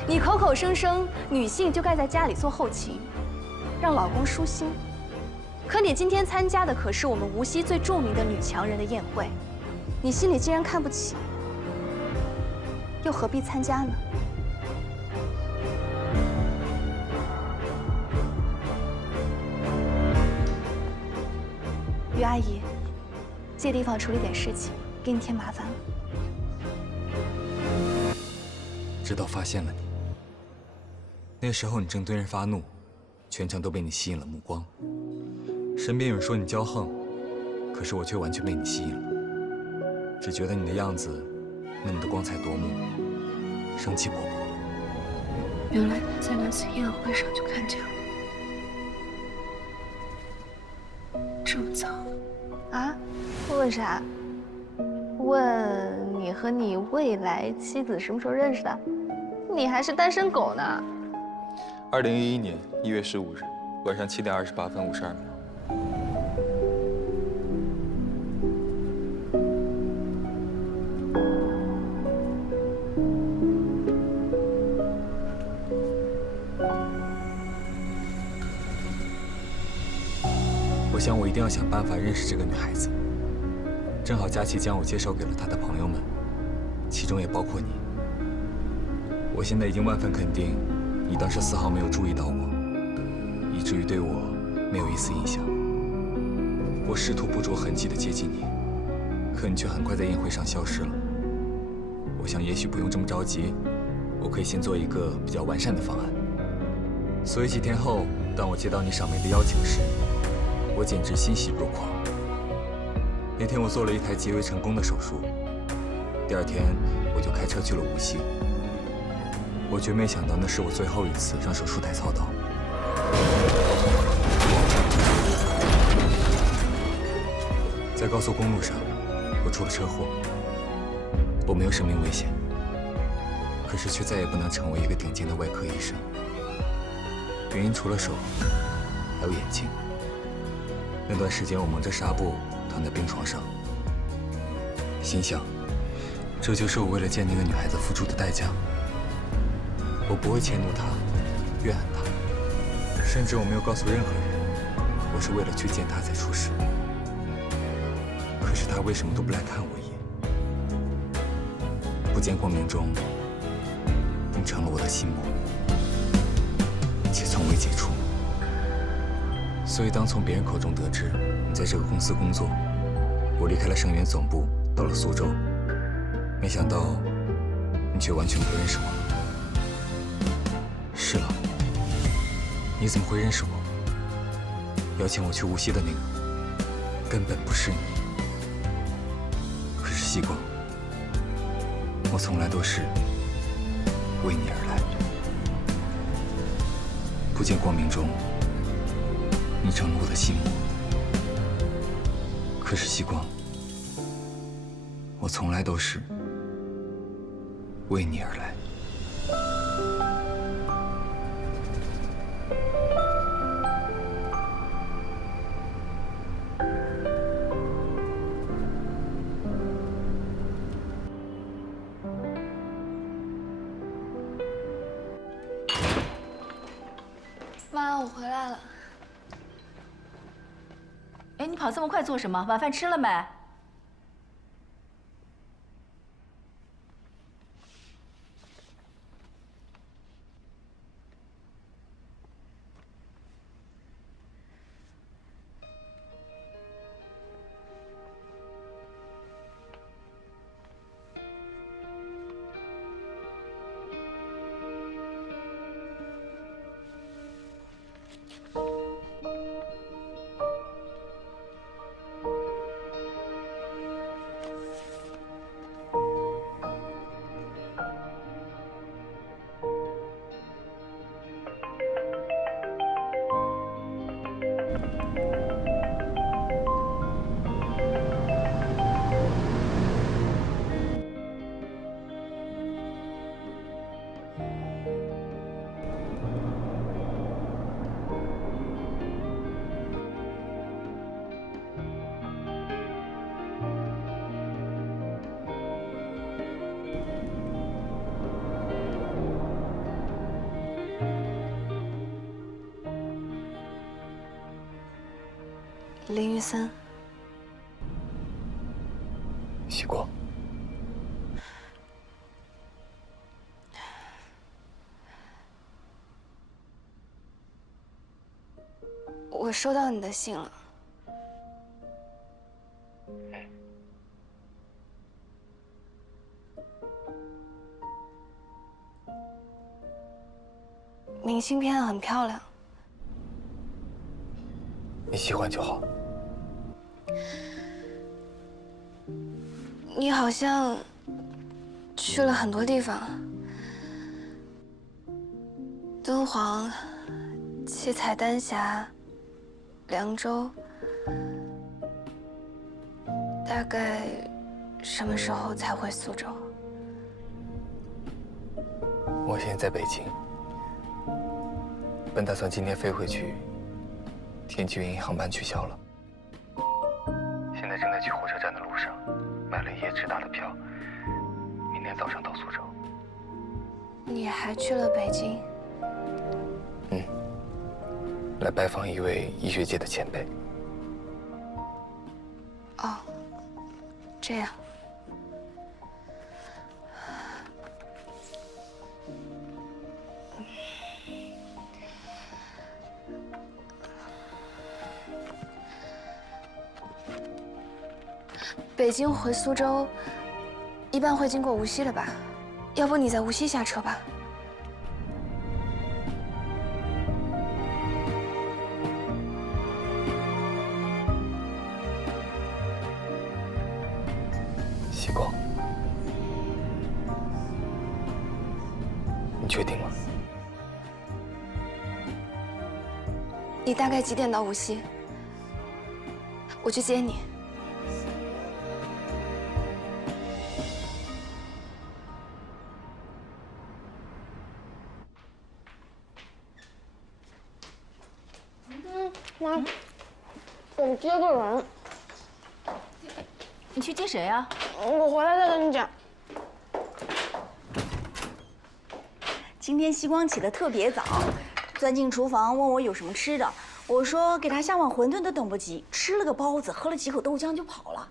你口口声声女性就该在家里做后勤，让老公舒心。可你今天参加的可是我们无锡最著名的女强人的宴会，你心里既然看不起，又何必参加呢？于阿姨，借地方处理点事情，给你添麻烦了。直到发现了你，那时候你正对人发怒，全场都被你吸引了目光。身边有人说你骄横，可是我却完全被你吸引了，只觉得你的样子那么的光彩夺目，生气勃勃。原来在那次宴会上就看见了，这么早啊？问啥？问你和你未来妻子什么时候认识的？你还是单身狗呢。2011年1月15日晚上7点28分52秒。我想我一定要想办法认识这个女孩子。正好佳琪将我介绍给了她的朋友们，其中也包括你。我现在已经万分肯定，你当时丝毫没有注意到我，以至于对我没有一丝印象。我试图不着痕迹地接近你，可你却很快在宴会上消失了。我想也许不用这么着急，我可以先做一个比较完善的方案。所以几天后，当我接到你赏梅的邀请时，我简直欣喜若狂。那天我做了一台极为成功的手术，第二天我就开车去了无锡。我绝没想到那是我最后一次上手术台操刀。在高速公路上，我出了车祸。我没有生命危险，可是却再也不能成为一个顶尖的外科医生。原因除了手，还有眼睛。那段时间我蒙着纱布躺在病床上，心想，这就是我为了见那个女孩子付出的代价。我不会迁怒她，怨恨她，甚至我没有告诉任何人，我是为了去见她才出事。可是她为什么都不来看我一眼？不见光明中，你成了我的心魔，且从未解除。所以当从别人口中得知你在这个公司工作，我离开了盛源总部，到了苏州，没想到你却完全不认识我。是了，你怎么会认识我？邀请我去无锡的那个，根本不是你。可是西光，我从来都是为你而来。不见光明中，你成了我的心魔。可是西光，我从来都是为你而来。妈，我回来了。哎，你跑这么快做什么？晚饭吃了没？林玉森，西光，我收到你的信了。明信片很漂亮。你喜欢就好。你好像去了很多地方，敦煌、七彩丹霞、凉州，大概什么时候才回苏州？我现在在北京，本打算今天飞回去，天气原因航班取消了。现在正在去火车站的路上，买了一夜直达的票，明天早上到苏州。你还去了北京？来拜访一位医学界的前辈。哦，这样。北京回苏州，一般会经过无锡的吧？要不你在无锡下车吧？西光，你确定吗？你大概几点到无锡？我去接你。妈，我接个人。你去接谁啊？我回来再跟你讲。今天西光起得特别早，钻进厨房问我有什么吃的。我说给他下碗馄饨都等不及，吃了个包子，喝了几口豆浆就跑了。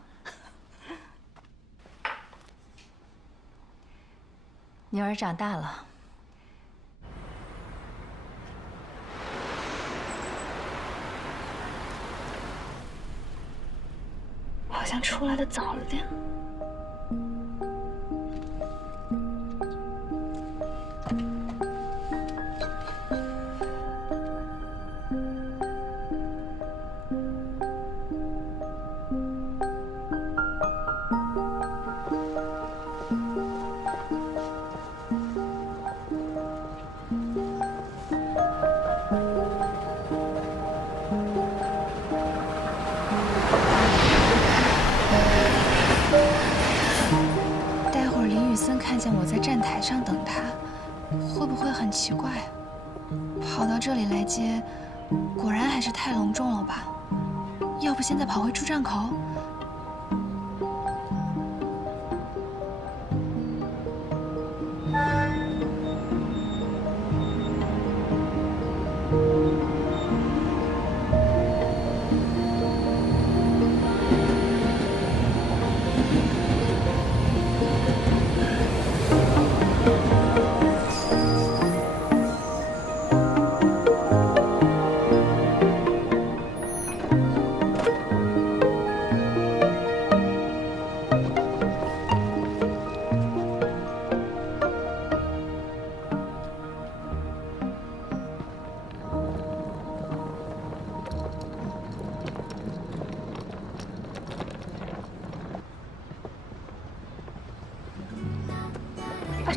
女儿长大了。好像出来的早了点。看见我在站台上等他，会不会很奇怪？跑到这里来接，果然还是太隆重了吧？要不现在跑回出站口？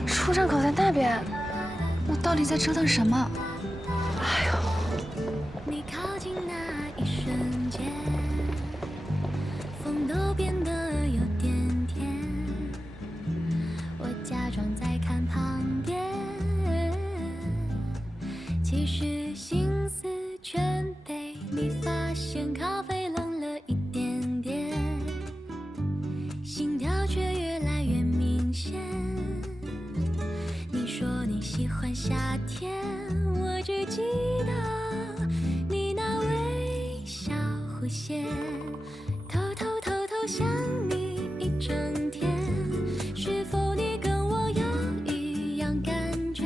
出站口在那边，我到底在折腾什么？哎呦！你靠近那一瞬间，风都变得有点甜。我假装在看旁边，其实心思全被你发现。咖啡冷了一点点，心跳却越来越明显。你说你喜欢夏天，我只记得你那微笑弧线，偷偷想你一整天。是否你跟我有一样感觉？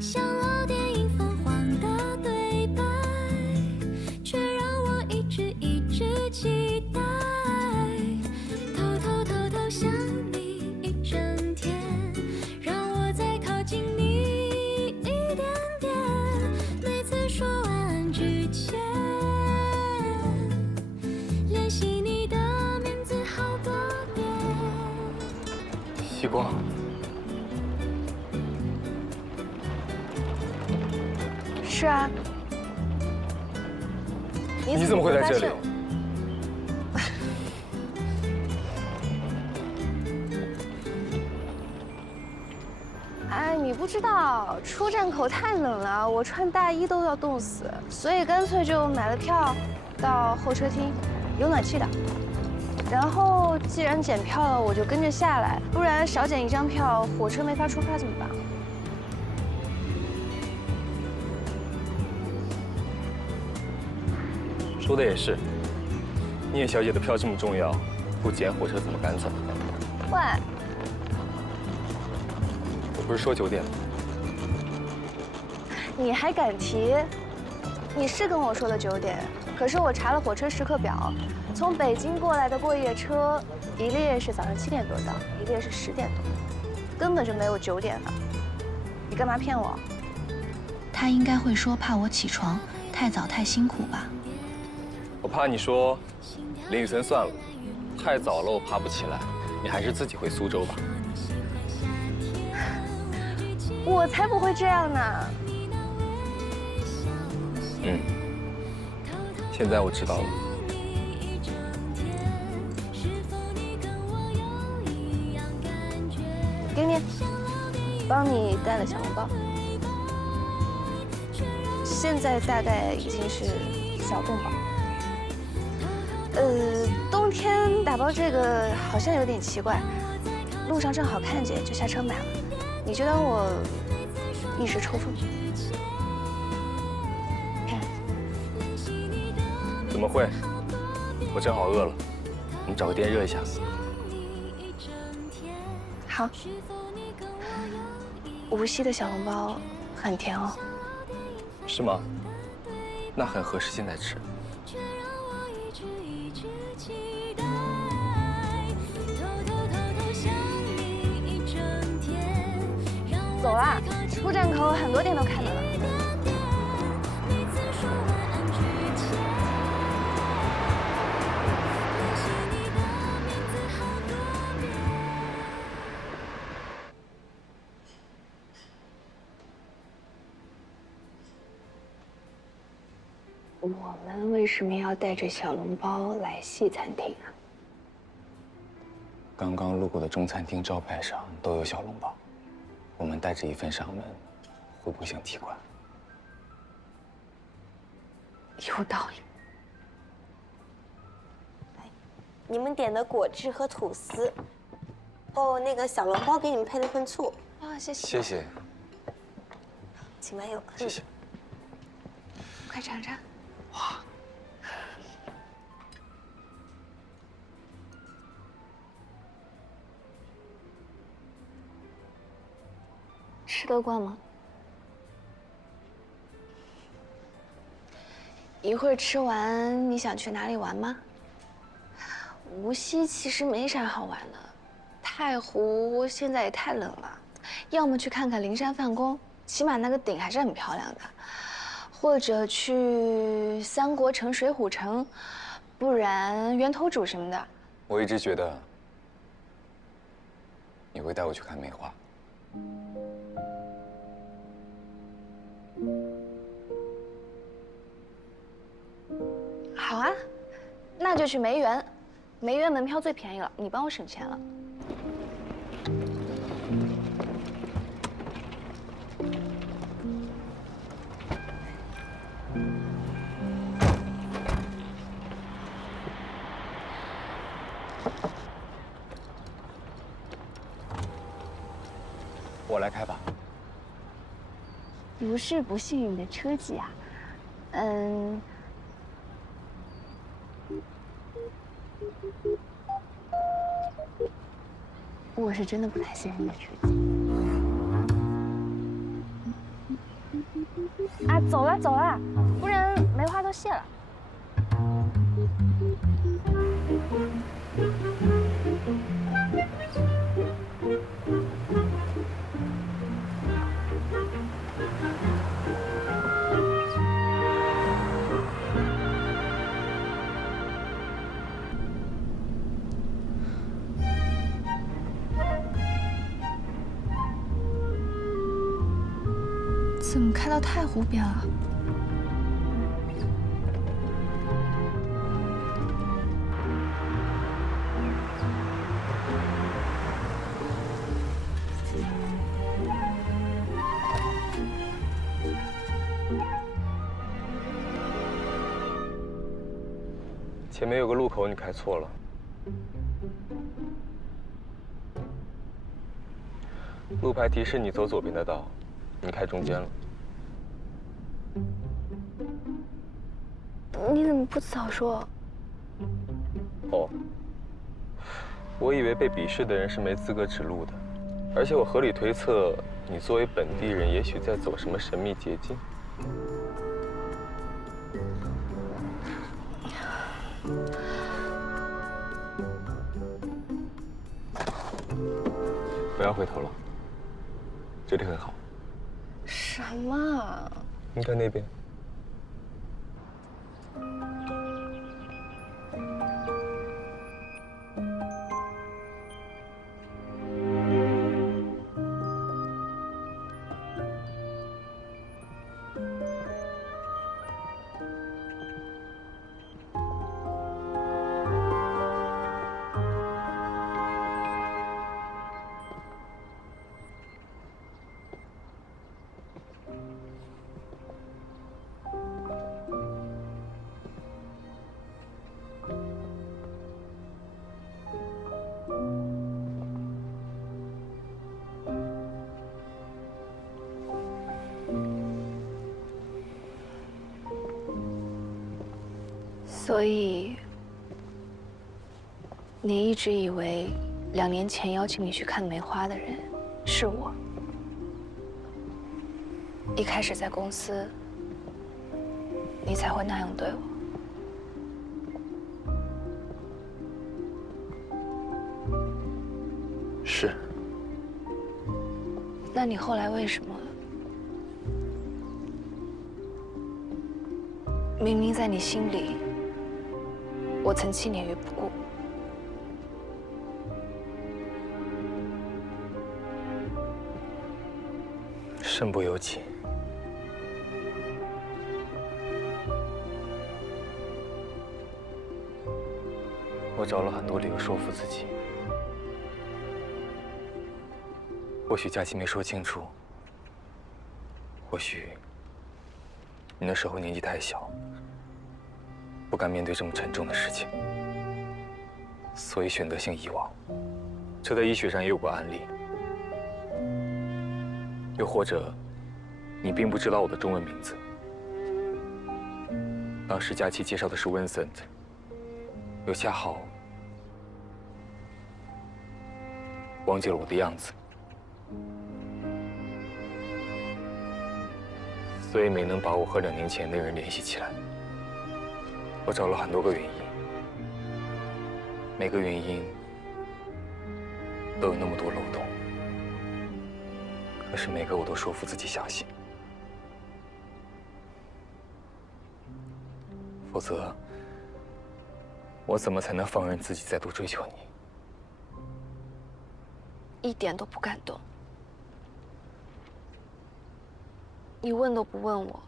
像老电影疯狂的对白，却让我一直期待。偷想你一整天，让我再靠近你一点点。提光。是啊。你怎么会在这里？哎，你不知道，出站口太冷了，我穿大衣都要冻死，所以干脆就买了票，到候车厅，有暖气的。然后既然检票了，我就跟着下来，不然少检一张票，火车没法出发怎么办？说的也是，聂小姐的票这么重要，不检火车怎么赶走？喂，我不是说9点吗？你还敢提？你是跟我说的9点，可是我查了火车时刻表，从北京过来的过夜车，一列是早上7点多到，一列是10点多，根本就没有9点的。你干嘛骗我？他应该会说怕我起床太早太辛苦吧。我怕你说，林雨森算了，太早了我爬不起来，你还是自己回苏州吧。我才不会这样呢。现在我知道了。给你，帮你带了小笼包，现在大概已经是小冻包。冬天打包这个好像有点奇怪，路上正好看见，就下车买了。你就当我一时抽风。怎么会？我正好饿了，我们找个店热一下。好。无锡的小笼包很甜哦。是吗？那很合适现在吃。走啦，出站口很多店都开门了。我们为什么要带着小笼包来西餐厅啊？刚刚路过的中餐厅招牌上都有小笼包，我们带着一份上门，会不会像提款？有道理。你们点的果汁和吐司，哦，那个小笼包给你们配了份醋。啊，谢谢。谢谢。请慢用。谢谢。快尝尝。哇。吃得惯吗？一会儿吃完，你想去哪里玩吗？无锡其实没啥好玩的，太湖现在也太冷了，要么去看看灵山梵宫，起码那个顶还是很漂亮的，或者去三国城、水浒城，不然源头渚什么的。我一直觉得你会带我去看梅花。好啊，那就去梅园，梅园门票最便宜了，你帮我省钱了。我来开吧。不是不幸运的车技啊，我是真的不太信任你的车技。啊，走了走了，不然梅花都谢了。怎么开到太湖边啊？前面有个路口，你开错了。路牌提示你走左边的道，你开中间了。你怎么不早说？哦，我以为被鄙视的人是没资格指路的，而且我合理推测，你作为本地人，也许在走什么神秘捷径。不要回头了，这里很好。什么？你看那边。所以，你一直以为2年前邀请你去看梅花的人是我。一开始在公司，你才会那样对我。是。那你后来为什么？明明在你心里，我曾弃你于不顾。身不由己。我找了很多理由说服自己。或许佳琪没说清楚，或许你那时候年纪太小，不敢面对这么沉重的事情，所以选择性遗忘。这在医学上也有过案例。又或者，你并不知道我的中文名字。当时佳琪介绍的是 Vincent， 又恰好忘记了我的样子，所以没能把我和2年前那人联系起来。我找了很多个原因，每个原因都有那么多漏洞。可是每个我都说服自己相信，否则我怎么才能放任自己再度追求你？一点都不感动。你问都不问我，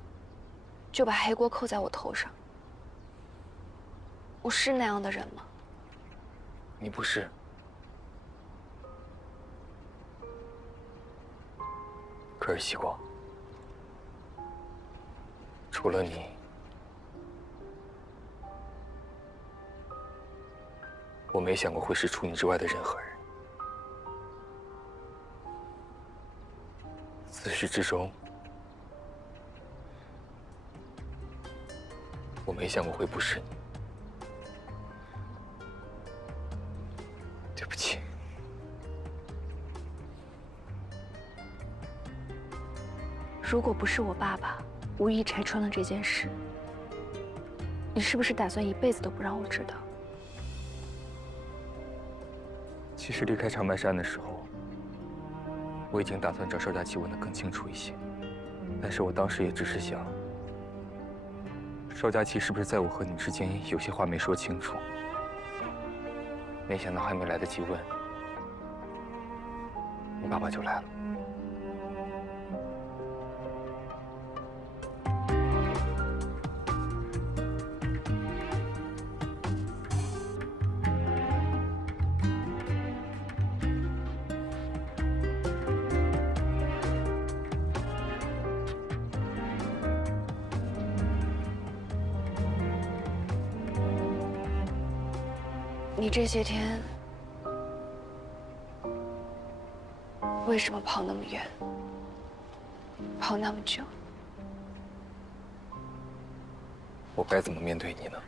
就把黑锅扣在我头上。我是那样的人吗？你不是。可是希光，除了你，我没想过会是除你之外的任何人。自始至终，我没想过会不是你。对不起。如果不是我爸爸无意拆穿了这件事，你是不是打算一辈子都不让我知道？其实离开长白山的时候，我已经打算找邵佳琪问得更清楚一些，但是我当时也只是想，邵佳琪是不是在我和你之间有些话没说清楚？没想到还没来得及问，你爸爸就来了。你这些天为什么跑那么远，跑那么久？我该怎么面对你呢？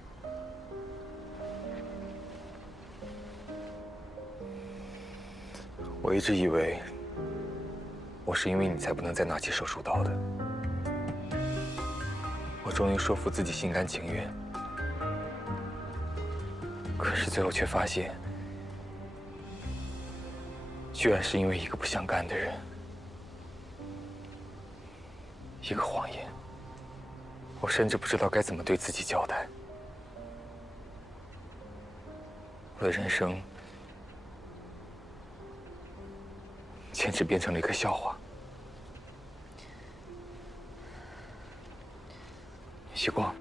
我一直以为，我是因为你才不能再拿起手术刀的。我终于说服自己心甘情愿，可是最后却发现，居然是因为一个不相干的人，一个谎言。我甚至不知道该怎么对自己交代。我的人生简直变成了一个笑话。希光，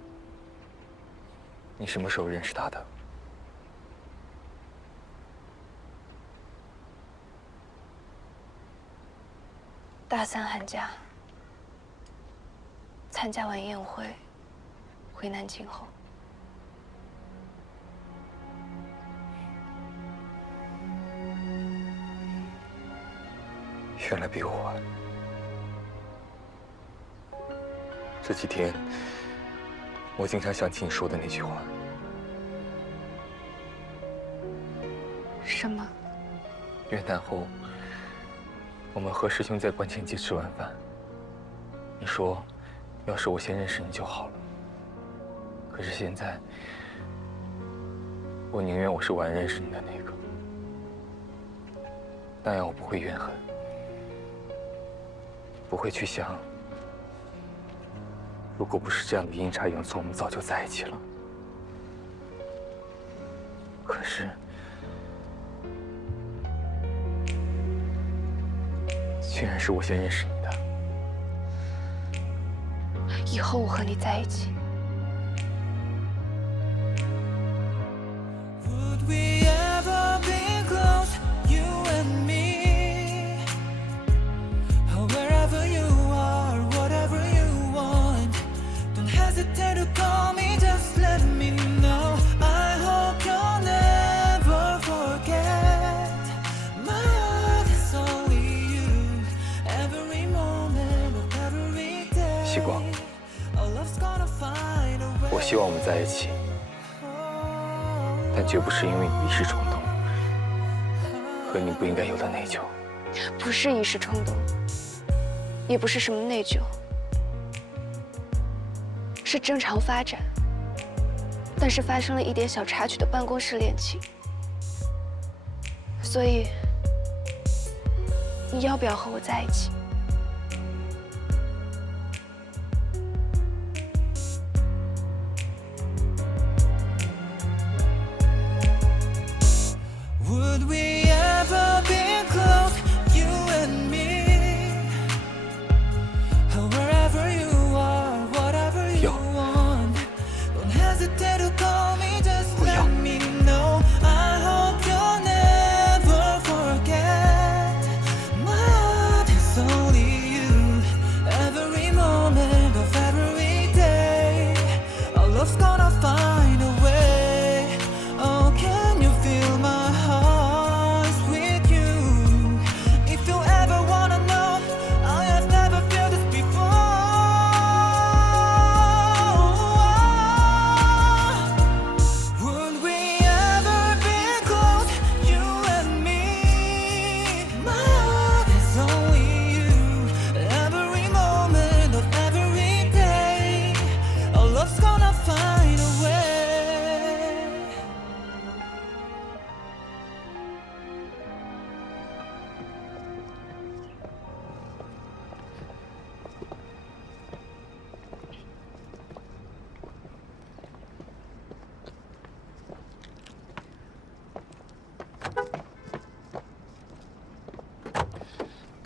你什么时候认识他的？大3寒假，参加完宴会，回南京后。原来比我晚。这几天，我经常想起你说的那句话。什么？元旦后，我们和师兄在观前街吃完饭。你说，要是我先认识你就好了。可是现在，我宁愿我是晚认识你的那个，那样我不会怨恨。不会去想，如果不是这样的阴差阳错，我们早就在一起了。可是，竟然是我先认识你的。以后我和你在一起。希光，我希望我们在一起，但绝不是因为你一时冲动和你不应该有的内疚。不是一时冲动，也不是什么内疚，是正常发展，但是发生了一点小插曲的办公室恋情。所以，你要不要和我在一起？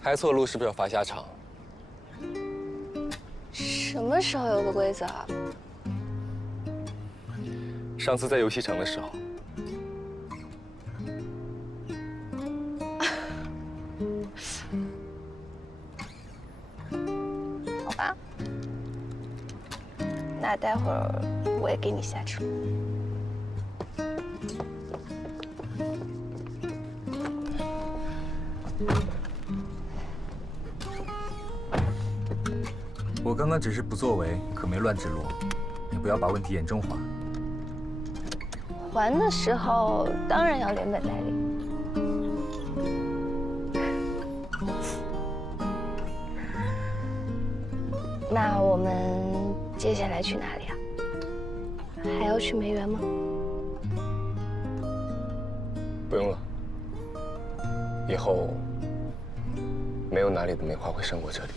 开错路是不是要罚下场？什么时候有的规则啊？上次在游戏城的时候。好吧，那待会儿我也给你下车。我刚刚只是不作为，可没乱指路，你不要把问题严重化。还的时候当然要连本带利。那我们接下来去哪里啊？还要去梅园吗？不用了，以后没有哪里的梅花会胜过这里了。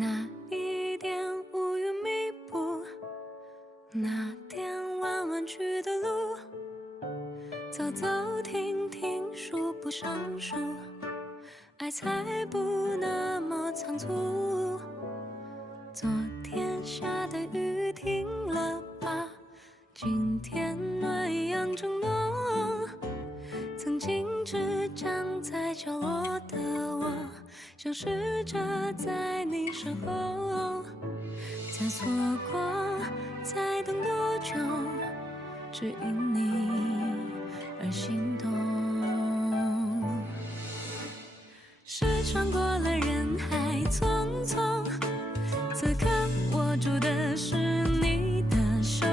那一点乌云密布，那点弯弯曲的路，走走停停，数不胜数，爱才不那么仓促。昨天下的雨停了吧？今天暖阳正浓，曾经只站在角落的我，想试着在你身后，再错过，再等多久，只因你而心动。是穿过了人海匆匆，此刻握住的是你的手，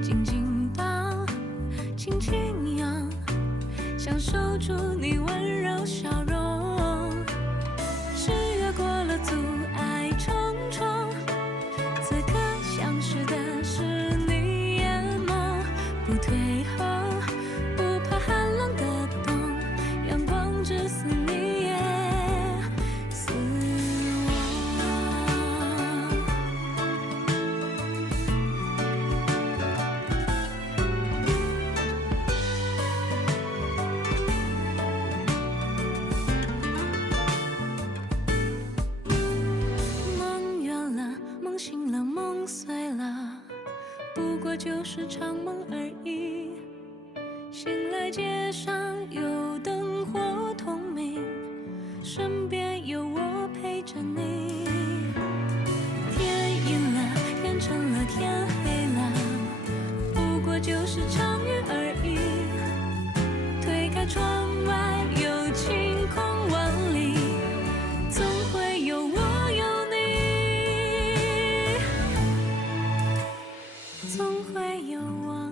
紧紧抱，轻轻拥，想守住你温柔笑容。是越过了阻碍重重，此刻想试的是你眼眸，不退后，不怕寒冷的冬，阳光只肆你也似我。梦远了，梦醒了，梦碎了，不过就是场梦而已。醒来街上有灯火通明，身边有我陪着你。天阴了，天沉了，天黑了，不过就是场雨而已。推开窗外有晴空万里，总会有我有你，总会有我